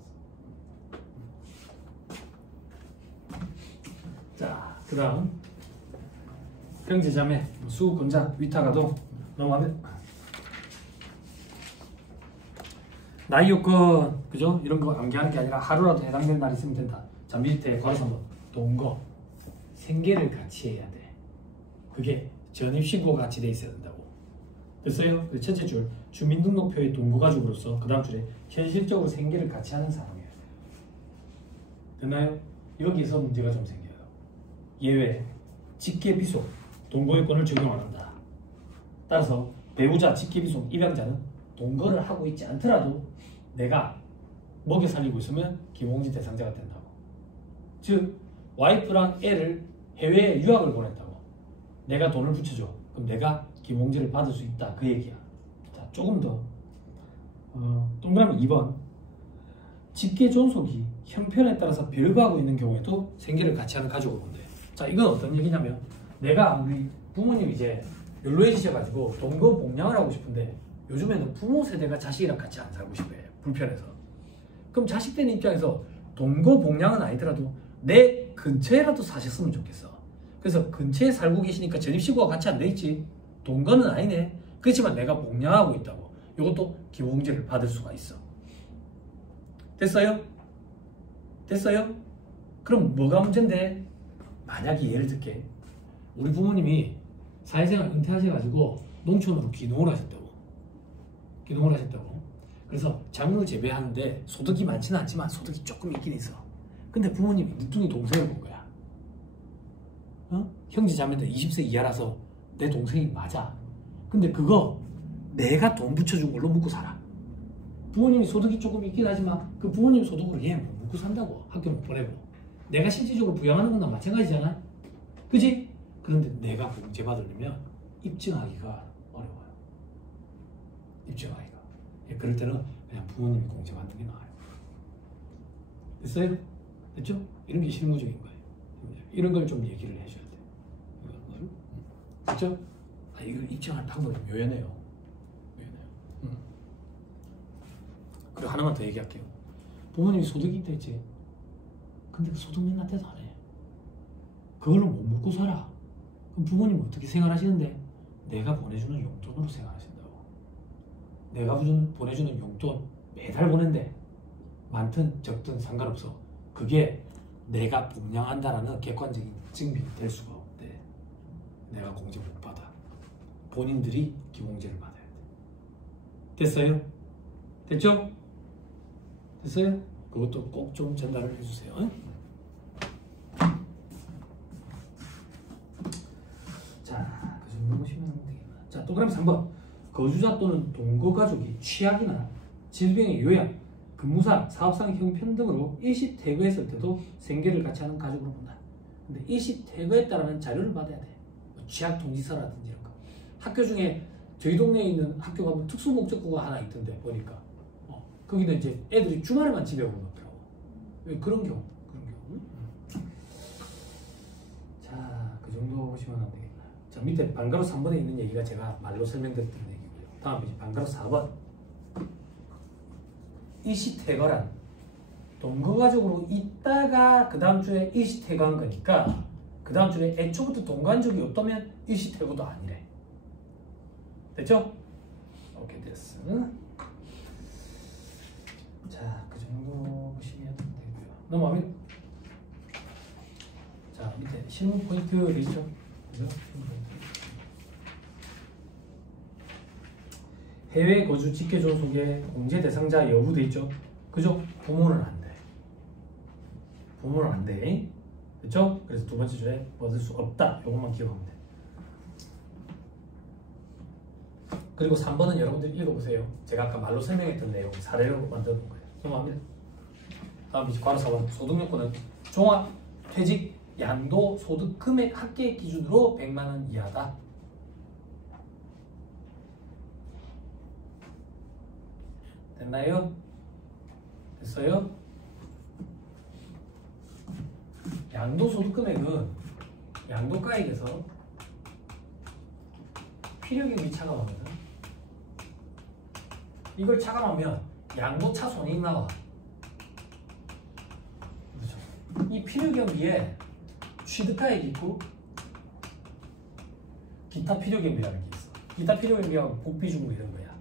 자, 그 다음 형제자매, 수급권자, 위탁아동 넘어가면 나이 요건, 그죠? 이런 거 암기하는 게 아니라 하루라도 해당되는 날 있으면 된다. 자, 밑에 괄호 3번 동거 생계를 같이 해야 돼. 그게 전입신고가 같이 돼 있어야 된다고. 됐어요? 첫째 줄 주민등록표의 동거가족으로서 그 다음 줄에 현실적으로 생계를 같이 하는 사람이에요. 됐나요? 여기서 문제가 좀 생겨요. 예외 직계비속 동거요건을 적용 안 한다. 따라서 배우자 직계비속 입양자는 동거를 하고 있지 않더라도 내가 먹여 살리고 있으면 기본공제 대상자가 된다고. 즉 와이프랑 애를 해외에 유학을 보냈다고. 내가 돈을 붙여줘. 그럼 내가 기본공제를 받을 수 있다. 그 얘기야. 자, 조금 더 동그라미 2번 직계 존속이 형편에 따라서 별거하고 있는 경우에도 생계를 같이 하는 가족을 본대요. 자, 이건 어떤 얘기냐면 내가 우리 부모님이 이제 연로해지셔가지고 동거 봉양을 하고 싶은데 요즘에는 부모 세대가 자식이랑 같이 안 살고 싶어요. 불편해서. 그럼 자식들 입장에서 동거 봉양은 아니더라도 내 근처에라도 사셨으면 좋겠어. 그래서 근처에 살고 계시니까 전입신고가 같이 안 돼 있지. 동거는 아니네. 그렇지만 내가 봉양하고 있다고. 이것도 기본공제를 받을 수가 있어. 됐어요? 됐어요? 그럼 뭐가 문제인데? 만약에 예를 들게 우리 부모님이 사회생활 은퇴하셔가지고 농촌으로 귀농을 하셨다고. 귀농을 하셨다고. 그래서 작물을 재배하는데 소득이 많지는 않지만 소득이 조금 있긴 있어. 근데 부모님이 늦둥이 동생을 본 거야. 형제 자매들 20세 이하라서 내 동생이 맞아. 근데 그거 내가 돈 붙여준 걸로 먹고 살아. 부모님이 소득이 조금 있긴 하지만 그 부모님 소득으로 얘 못 먹고 산다고. 학교 못 보내고. 내가 실질적으로 부양하는 거나 마찬가지잖아. 그지? 그런데 내가 공제받으려면 입증하기가 어려워요. 입증하기가. 그럴 때는 그냥 부모님이 공제받는 게 나아요. 됐어요? 됐죠? 이런 게 실무적인 거예요. 이런 걸 좀 얘기를 해줘야 돼. 됐죠? 이걸 입증할 방법이 묘연해요. 그리고 하나만 더 얘기할게요. 부모님이 소득이 있다 했지. 근데 그 소득 맨날 때도 안 해. 그걸로 못 먹고 살아. 그럼 부모님은 어떻게 생활하시는데? 내가 보내주는 용돈으로 생활하신다고. 내가 보내주는 용돈 매달 보낸대. 많든 적든 상관없어. 그게 내가 봉양한다라는 객관적인 증명이 될 수가 없대. 내가 공제 못 받아. 본인들이 기본공제를 받아야 돼. 됐어요? 됐죠? 됐어요? 그것도 꼭 좀 전달을 해주세요. 자, 그 정도 보시면 되겠나. 자, 동그라미 3번. 거주자 또는 동거가족이 취약이나 질병의 요양, 근무상, 사업상 형편 등으로 일시 퇴거했을 때도 생계를 같이 하는 가족으로 본다. 근데 일시 퇴거했다라는 자료를 받아야 돼. 뭐 취약 통지서라든지 이런 거. 학교 중에 저희 동네에 있는 학교 가면 특수 목적고가 하나 있던데 보니까 거기는 이제 애들이 주말에만 집에 오는 거더라고. 왜 그런 경우? 자, 그 정도 보시면 안 되겠나. 자, 밑에 반가로 3번에 있는 얘기가 제가 말로 설명드렸던 얘기고요. 다음 이제 반가로 4번. 일시퇴거란 동거가족으로 있다가 그 다음 주에 일시퇴거한 거니까 그 다음 주에 애초부터 동거한 적이 없다면 일시퇴거도 아니래. 됐죠? 오케이, 됐어. 자, 그 정도 보시면 되고요. 넘어가면 자, 밑에 실무 포인트 되죠? 그죠? 해외 거주 직계 존속의 공제 대상자 여부 돼 있죠. 그죠? 부모는 안 돼. 부모는 안 돼. 그렇죠? 그래서 두 번째 줄에 얻을 수 없다. 이것만 기억하면 돼. 그리고 3번은 여러분들 읽어보세요. 제가 아까 말로 설명했던 내용 사례로 만들어 놓은 거예요. 넘어갑니다. 다음 이제 괄호 4번 소득요건은 종합 퇴직 양도 소득 금액 합계 기준으로 100만 원 이하다. 됐나요? 됐어요? 양도소득 금액은 양도가액에서 필요경비 차감하거든. 이걸 차감하면 양도차 손익 나와. 그렇죠? 이 필요경비에 취득가액이 있고 기타 필요경비라는 게 있어. 기타 필요경비하고 복비중고 이런 거야.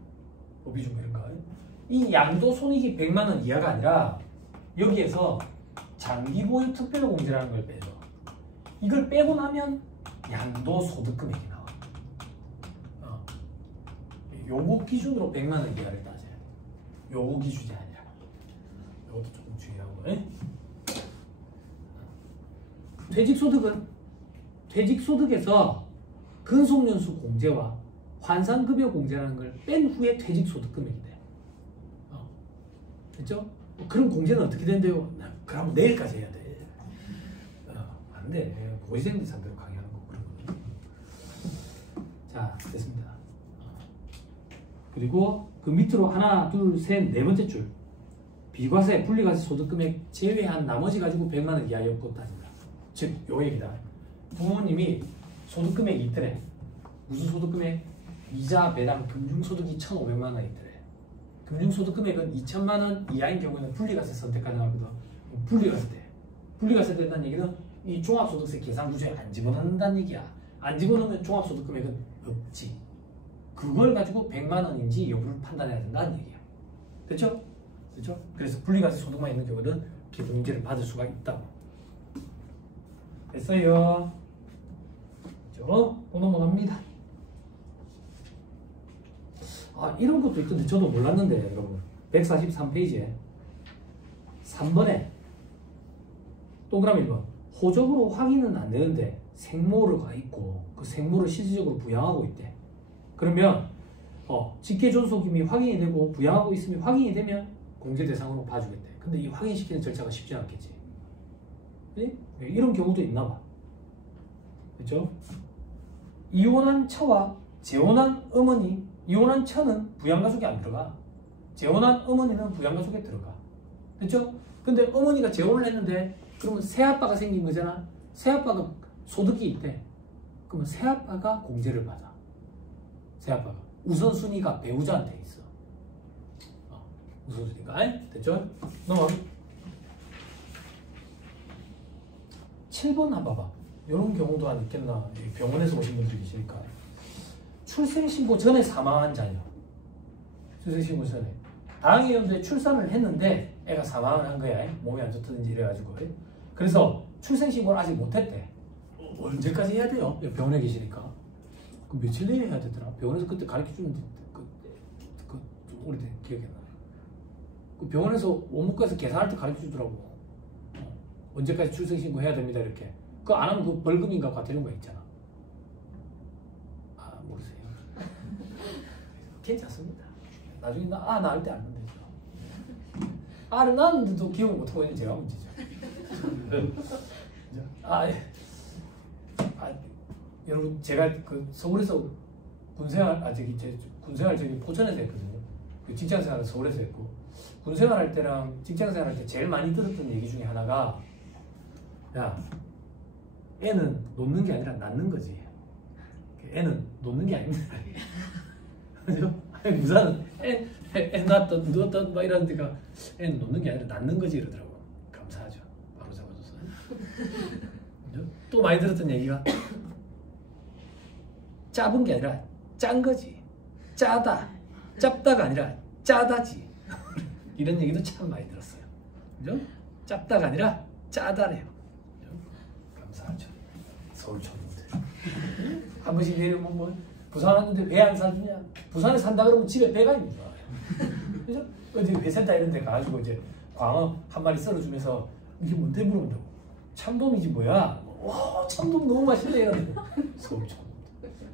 복비중고 이런 거. 이 양도손익이 100만 원 이하가 아니라 여기에서 장기보유 특별공제라는 걸 빼줘. 이걸 빼고 나면 양도소득금액이 나와. 요거 기준으로 100만 원 이하를 따져야 돼. 요거 기준이 아니라. 요것도 조금 중요하고. 퇴직소득은 퇴직소득에서 근속연수 공제와 환산급여 공제라는 걸 뺀 후에 퇴직소득금액이 돼. 됐죠? 그럼 공제는 어떻게 된대요? 그럼 내일까지 해야 돼. 안 돼. 고시생들 상대로 강의하는 거 그런 거. 자, 됐습니다. 그리고 그 밑으로 하나, 둘, 셋, 네 번째 줄. 비과세, 분리과세 소득금액 제외한 나머지 가지고 100만 원 이하 여부 따진다. 즉, 요 얘기다. 부모님이 소득금액이 있더래. 무슨 소득금액? 이자, 배당, 금융소득이 1,500만 원 있더래. 금융소득 금액은 2천만 원 이하인 경우에는 분리과세 선택 가능하거든. 분리과세 때. 분리과세 된다는 얘기는 이 종합소득세 계산 구조에 안 집어넣는다는 얘기야. 안 집어넣으면 종합소득 금액은 없지. 그걸 가지고 100만 원인지 여부를 판단해야 된다는 얘기야. 됐죠? 됐죠? 그래서 분리과세 소득만 있는 경우는 기본공제를 받을 수가 있다고. 됐어요. 또 넘어갑니다. 이런 것도 있던데 저도 몰랐는데 여러분 143페이지에 3번에 동그라미 1번 호적으로 확인은 안 되는데 생모르가 있고 그 생모를 실질적으로 부양하고 있대. 그러면 직계존속임이 확인이 되고 부양하고 있으면 확인이 되면 공제 대상으로 봐주겠대. 근데 이 확인시키는 절차가 쉽지 않겠지. 네? 이런 경우도 있나 봐. 그렇죠? 이혼한 처와 재혼한 어머니, 이혼한 처는 부양가족에 안 들어가. 재혼한 어머니는 부양가족에 들어가. 그렇죠? 근데 어머니가 재혼을 했는데 그러면 새아빠가 생긴 거잖아. 새아빠가 소득이 있대. 그러면 새아빠가 공제를 받아. 새아빠가. 우선순위가 배우자한테 있어. 우선순위가. 됐죠? 넘어가. 7번 한번 봐봐. 이런 경우도 안 있겠나. 병원에서 오신 분들이 계시니까. 출생신고 전에 사망한 자녀. 출생신고 전에. 다행이었는데 출산을 했는데 애가 사망을 한 거야. 몸이 안 좋다든지 이래가지고. 그래서 출생신고를 아직 못했대. 언제까지 해야 돼요? 병원에 계시니까. 그 며칠 내에 해야 되더라. 병원에서 그때 가르쳐주는데 좀 오래된 기억이 나. 그 병원에서 원무과에서 계산할 때 가르쳐주더라고. 언제까지 출생신고 해야 됩니다 이렇게. 그거 안 하면 그 벌금인가 과태료인 거 있잖아. 모르세요. 괜찮습니다. 나중에 낳을 때 알면 되죠. 알을 낳았는데도 기억을 못하고 있는 제가 문제죠. 여러분 제가 그 서울에서 군생활 군생활 포천에서 했거든요. 그 직장생활은 서울에서 했고 군생활 할 때랑 직장생활 할 때 제일 많이 들었던 얘기 중에 하나가 야 애는 놓는 게 아니라 낳는 거지. 애는 놓는 게 아닙니다. 그죠? 부사는 애 낳았던 누웠던 막 이런 데가 애는 놓는 게 아니라 낳는 거지 이러더라고. 감사하죠. 바로 잡아줘서. 그죠? 또 많이 들었던 얘기가 짜은 게 아니라 짠 거지. 짜다. 짭다가 아니라 짜다지. 이런 얘기도 참 많이 들었어요. 그죠? 짭다가 아니라 짜다래요. 그죠? 감사하죠. 서울 초등들. 한 번씩 내려오면 뭐 부산 왔는데 배 안 사주냐? 부산에 산다 그러면 집에 배가 있는 거야. 그죠? 어디 회센터 이런 데 가가지고 이제 광어 한 마리 썰어주면서 이게 뭔데 물어본다고. 참돔이지 뭐야? 와 참돔 너무 맛있네 이러는데 서울 참돔.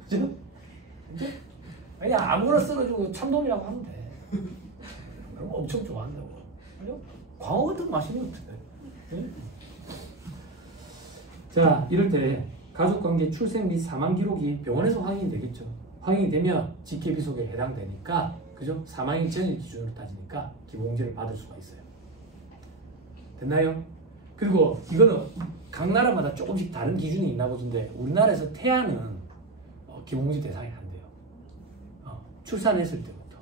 그죠? 그냥 아무거나 썰어주고 참돔이라고 하면 돼. 그럼 엄청 좋아한다고. 그죠? 광어 같은 거 맛있는 거 같은데. 네? 자, 이럴 때 가족관계 출생 및 사망 기록이 병원에서 확인이 되겠죠. 확인이 되면 직계비속에 해당되니까, 그죠? 사망일 전일 기준으로 따지니까 기부공제를 받을 수가 있어요. 됐나요? 그리고 이거는 각 나라마다 조금씩 다른 기준이 있나 보던데 우리나라에서 태아는 기부공제 대상이 안 돼요. 출산했을 때부터.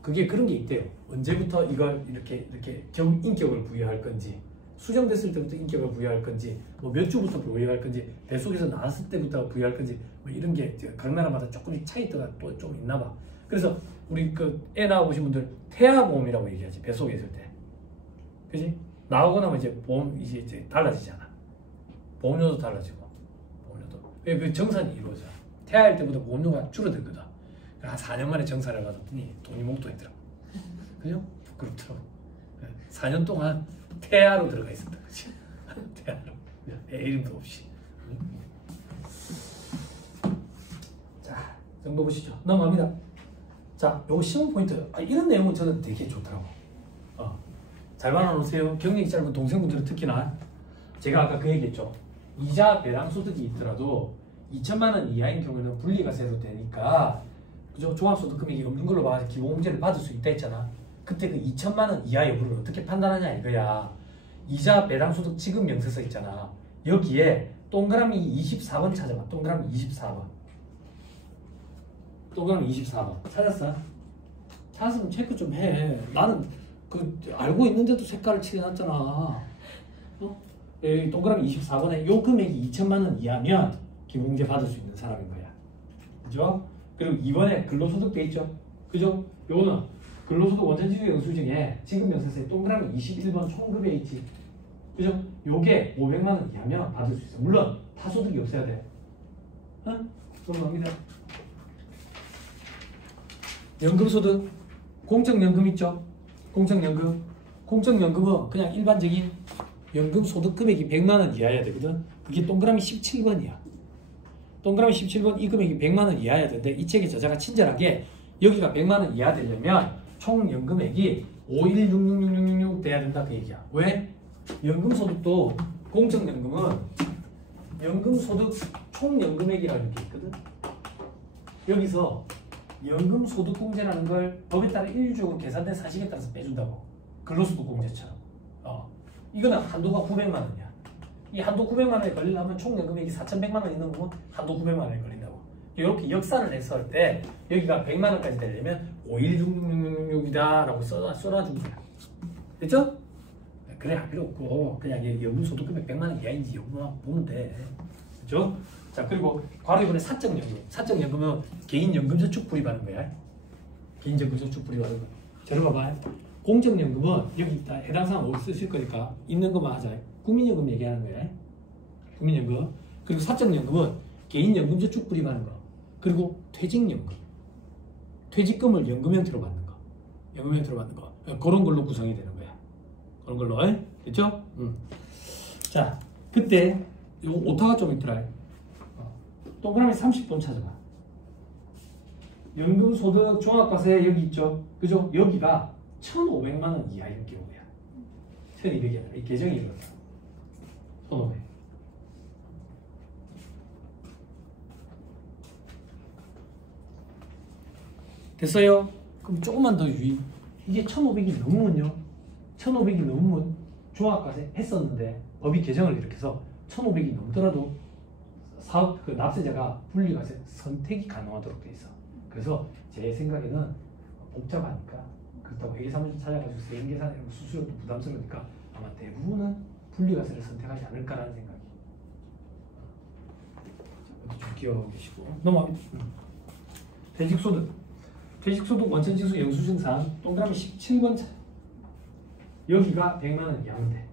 그게 그런 게 있대요. 언제부터 이걸 이렇게 인격을 부여할 건지, 수정됐을 때부터 인격을 부여할 건지, 뭐 몇 주부터 부여할 건지, 뱃속에서 나왔을 때부터 부여할 건지, 뭐 이런 게 각 나라마다 조금씩 차이가 또 좀 있나 봐. 그래서 우리 애 낳아보신 분들 태아보험이라고 얘기하지, 뱃속에 있을 때. 그지? 나오고 나면 이제 보험 이제 달라지잖아. 보험료도 달라지고, 보험료도. 그 정산이 이루어져. 태아일 때보다 보험료가 줄어들거든. 한 4년 만에 정산을 받았더니 돈이 목돈이더라고. 그죠? 부끄럽더라고. 4년 동안 태아로 들어가 있었다. 그치? 태아로. 애 이름도 없이. 자, 정보 보시죠. 넘어갑니다. 자, 요거 시험 포인트. 이런 내용은 저는 되게 좋더라고. 잘 받아놓으세요. 경력이 짧은 동생분들은 특히나. 제가 아까 그 얘기했죠. 이자 배당 소득이 있더라도 2천만 원 이하인 경우에는 분리과세로 되니까, 그죠? 종합소득 금액이 없는 걸로 봐서 기본공제를 받을 수 있다 했잖아. 그때 그 2천만 원 이하 여부를 어떻게 판단하냐 이거야. 이자 배당 소득 지급 명세서 있잖아. 여기에 동그라미 24번 찾아봐. 동그라미 24번. 동그라미 24번. 찾았어? 찾았으면 체크 좀 해. 나는 알고 있는데도 색깔을 칠해놨잖아. 동그라미 24번에 요 금액이 2천만 원 이하면 기본공제 받을 수 있는 사람인 거야. 그죠? 그리고 2번에 근로소득 돼 있죠? 그죠? 요거는 근로소득 원천지수 영수증에 지급명세서에 동그라미 21번 총급에 있지. 그죠? 요게 500만 원 이하면 받을 수 있어. 물론 타소득이 없어야 돼. 응? 넘어갑니다. 연금소득, 공적연금 있죠? 공적연금. 공적연금은 그냥 일반적인 연금소득 금액이 100만 원 이하여야 되거든. 그게 동그라미 17번이야. 동그라미 17번 이 금액이 100만 원 이하여야 되는데 이 책의 저자가 친절하게 여기가 100만 원 이하 되려면 총 연금액이 5166666 돼야 된다 그 얘기야. 왜? 연금소득도 공적연금은 연금소득 총연금액이라는 게 있거든. 여기서 연금소득공제라는 걸 법에 따라 일률적으로 계산된 사실에 따라서 빼준다고. 근로소득공제처럼. 이거는 한도가 900만 원이야. 이 한도 900만 원에 걸리려면 총 연금액이 4,100만 원 있는 거면 한도 900만 원에 걸린다고. 이렇게 역산을 했을 때 여기가 100만 원까지 되려면 51666이다 라고 써놔준 거야. 됐죠? 그래 할 필요 없고 그냥 연금소득금액 100만 원 이하인지 여부만 보면 돼. 그죠? 자, 그리고 바로 이번에 사적연금. 사적연금은 개인연금저축 불입하는 거야. 개인연금저축 불입하는 거. 자, 봐봐요. 공적연금은 여기 있다. 해당 사항 어디 쓰실 거니까 있는 것만 하자. 국민연금 얘기하는 거야. 국민연금. 그리고 사적연금은 개인연금저축 불입하는 거. 그리고 퇴직연금. 퇴직금을 연금 형태로 받는 거. 연금 형태로 받는 거. 그런 걸로 구성이 되는 거야. 그런 걸로. 됐죠? 자, 그때 요 오타가 좀 있더라. 동그라미 30번 찾아봐. 연금소득 종합과세 여기 있죠? 그죠? 여기가 1,500만 원 이하일 경우야. 1,200이 아니라 이 계정이 이렇다. 1,500. 됐어요? 그럼 조금만 더 유의. 이게 1,500이 넘으면요. 1,500이 넘으면 종합과세 했었는데 법이 개정을 이렇게 해서 1,500이 넘더라도 사업 납세자가 분리과세 선택이 가능하도록 돼 있어. 그래서 제 생각에는 복잡하니까 그렇다고 회계사무소 찾아가지고 세금 계산하고 수수료도 부담스러우니까 아마 대부분은 분리과세를 선택하지 않을까라는 생각이. 이것도 좀 기억하고 계시고 넘어갑니다. 퇴직소득. 퇴직소득 원천징수 영수증상 동그라미 17번 차. 여기가 100만 원 이하면 돼.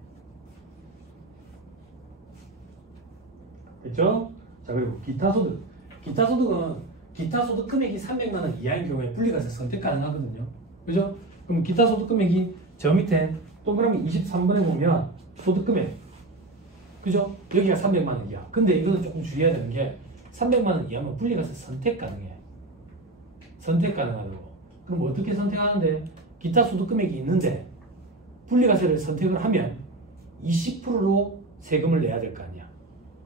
됐죠? 자, 그리고 기타소득. 기타소득은 기타 소득 금액이 300만 원 이하인 경우에 분리과세 선택 가능하거든요. 그죠? 그럼 기타 소득 금액이 저 밑에 동그라미 23번에 보면 소득 금액. 그죠? 여기가 300만 원 이하. 근데 이거는 조금 주의해야 되는 게 300만 원 이하면 분리과세 선택 가능해. 선택 가능하다고. 그럼 어떻게 선택하는데? 기타 소득 금액이 있는데 분리과세를 선택을 하면 20%로 세금을 내야 될 거 아니야.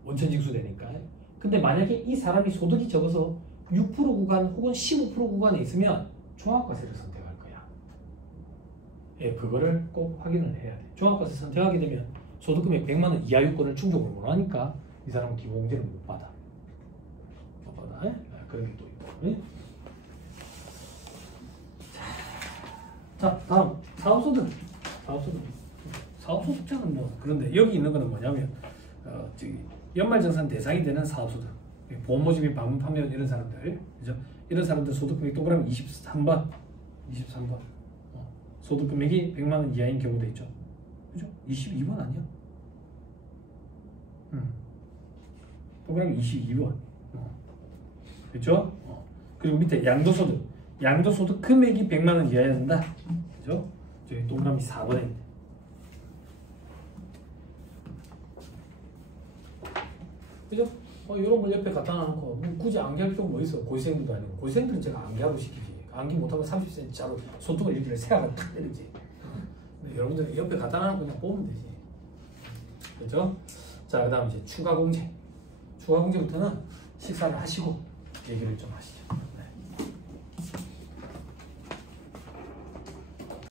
원천징수 되니까. 근데 만약에 이 사람이 소득이 적어서 6% 구간 혹은 15% 구간에 있으면 종합과세를 선택할 거야. 예, 그거를 꼭 확인을 해야 돼. 종합과세 선택하게 되면 소득금액 100만 원 이하 요건을 충족을 못 하니까 이 사람은 기본공제를 못 받아. 못 받아. 예? 그런 게 또 있고. 예? 자, 다음 사업소득. 사업소득자는 뭐 그런데 여기 있는 거는 뭐냐면 저기 연말정산 대상이 되는 사업소득, 보험 모집인 방문 판매원 이런 사람들, 그죠? 이런 사람들 소득금액 동그라미 23번 소득금액이 100만 원 이하인 경우도 있죠. 그죠? 22번 아니야? 동그라미 22번. 그죠? 그리고 밑에 양도소득 금액이 100만 원 이하여야 된다. 그죠? 저기 동그라미 4번에 있네. 그죠? 이런 걸 옆에 갖다 놔놓고 굳이 암기할 필요가 뭐 있어? 고시생들도 아니고. 고시생들은 제가 암기하고 시키지. 암기 못하면 30cm짜리 손톱을 이렇게 세하고 탁 때리지. 여러분들 옆에 갖다 놔놓고 그냥 보면 되지. 그죠? 자, 그 다음 이제 추가공제. 추가공제부터는 식사를 하시고 얘기를 좀 하시죠.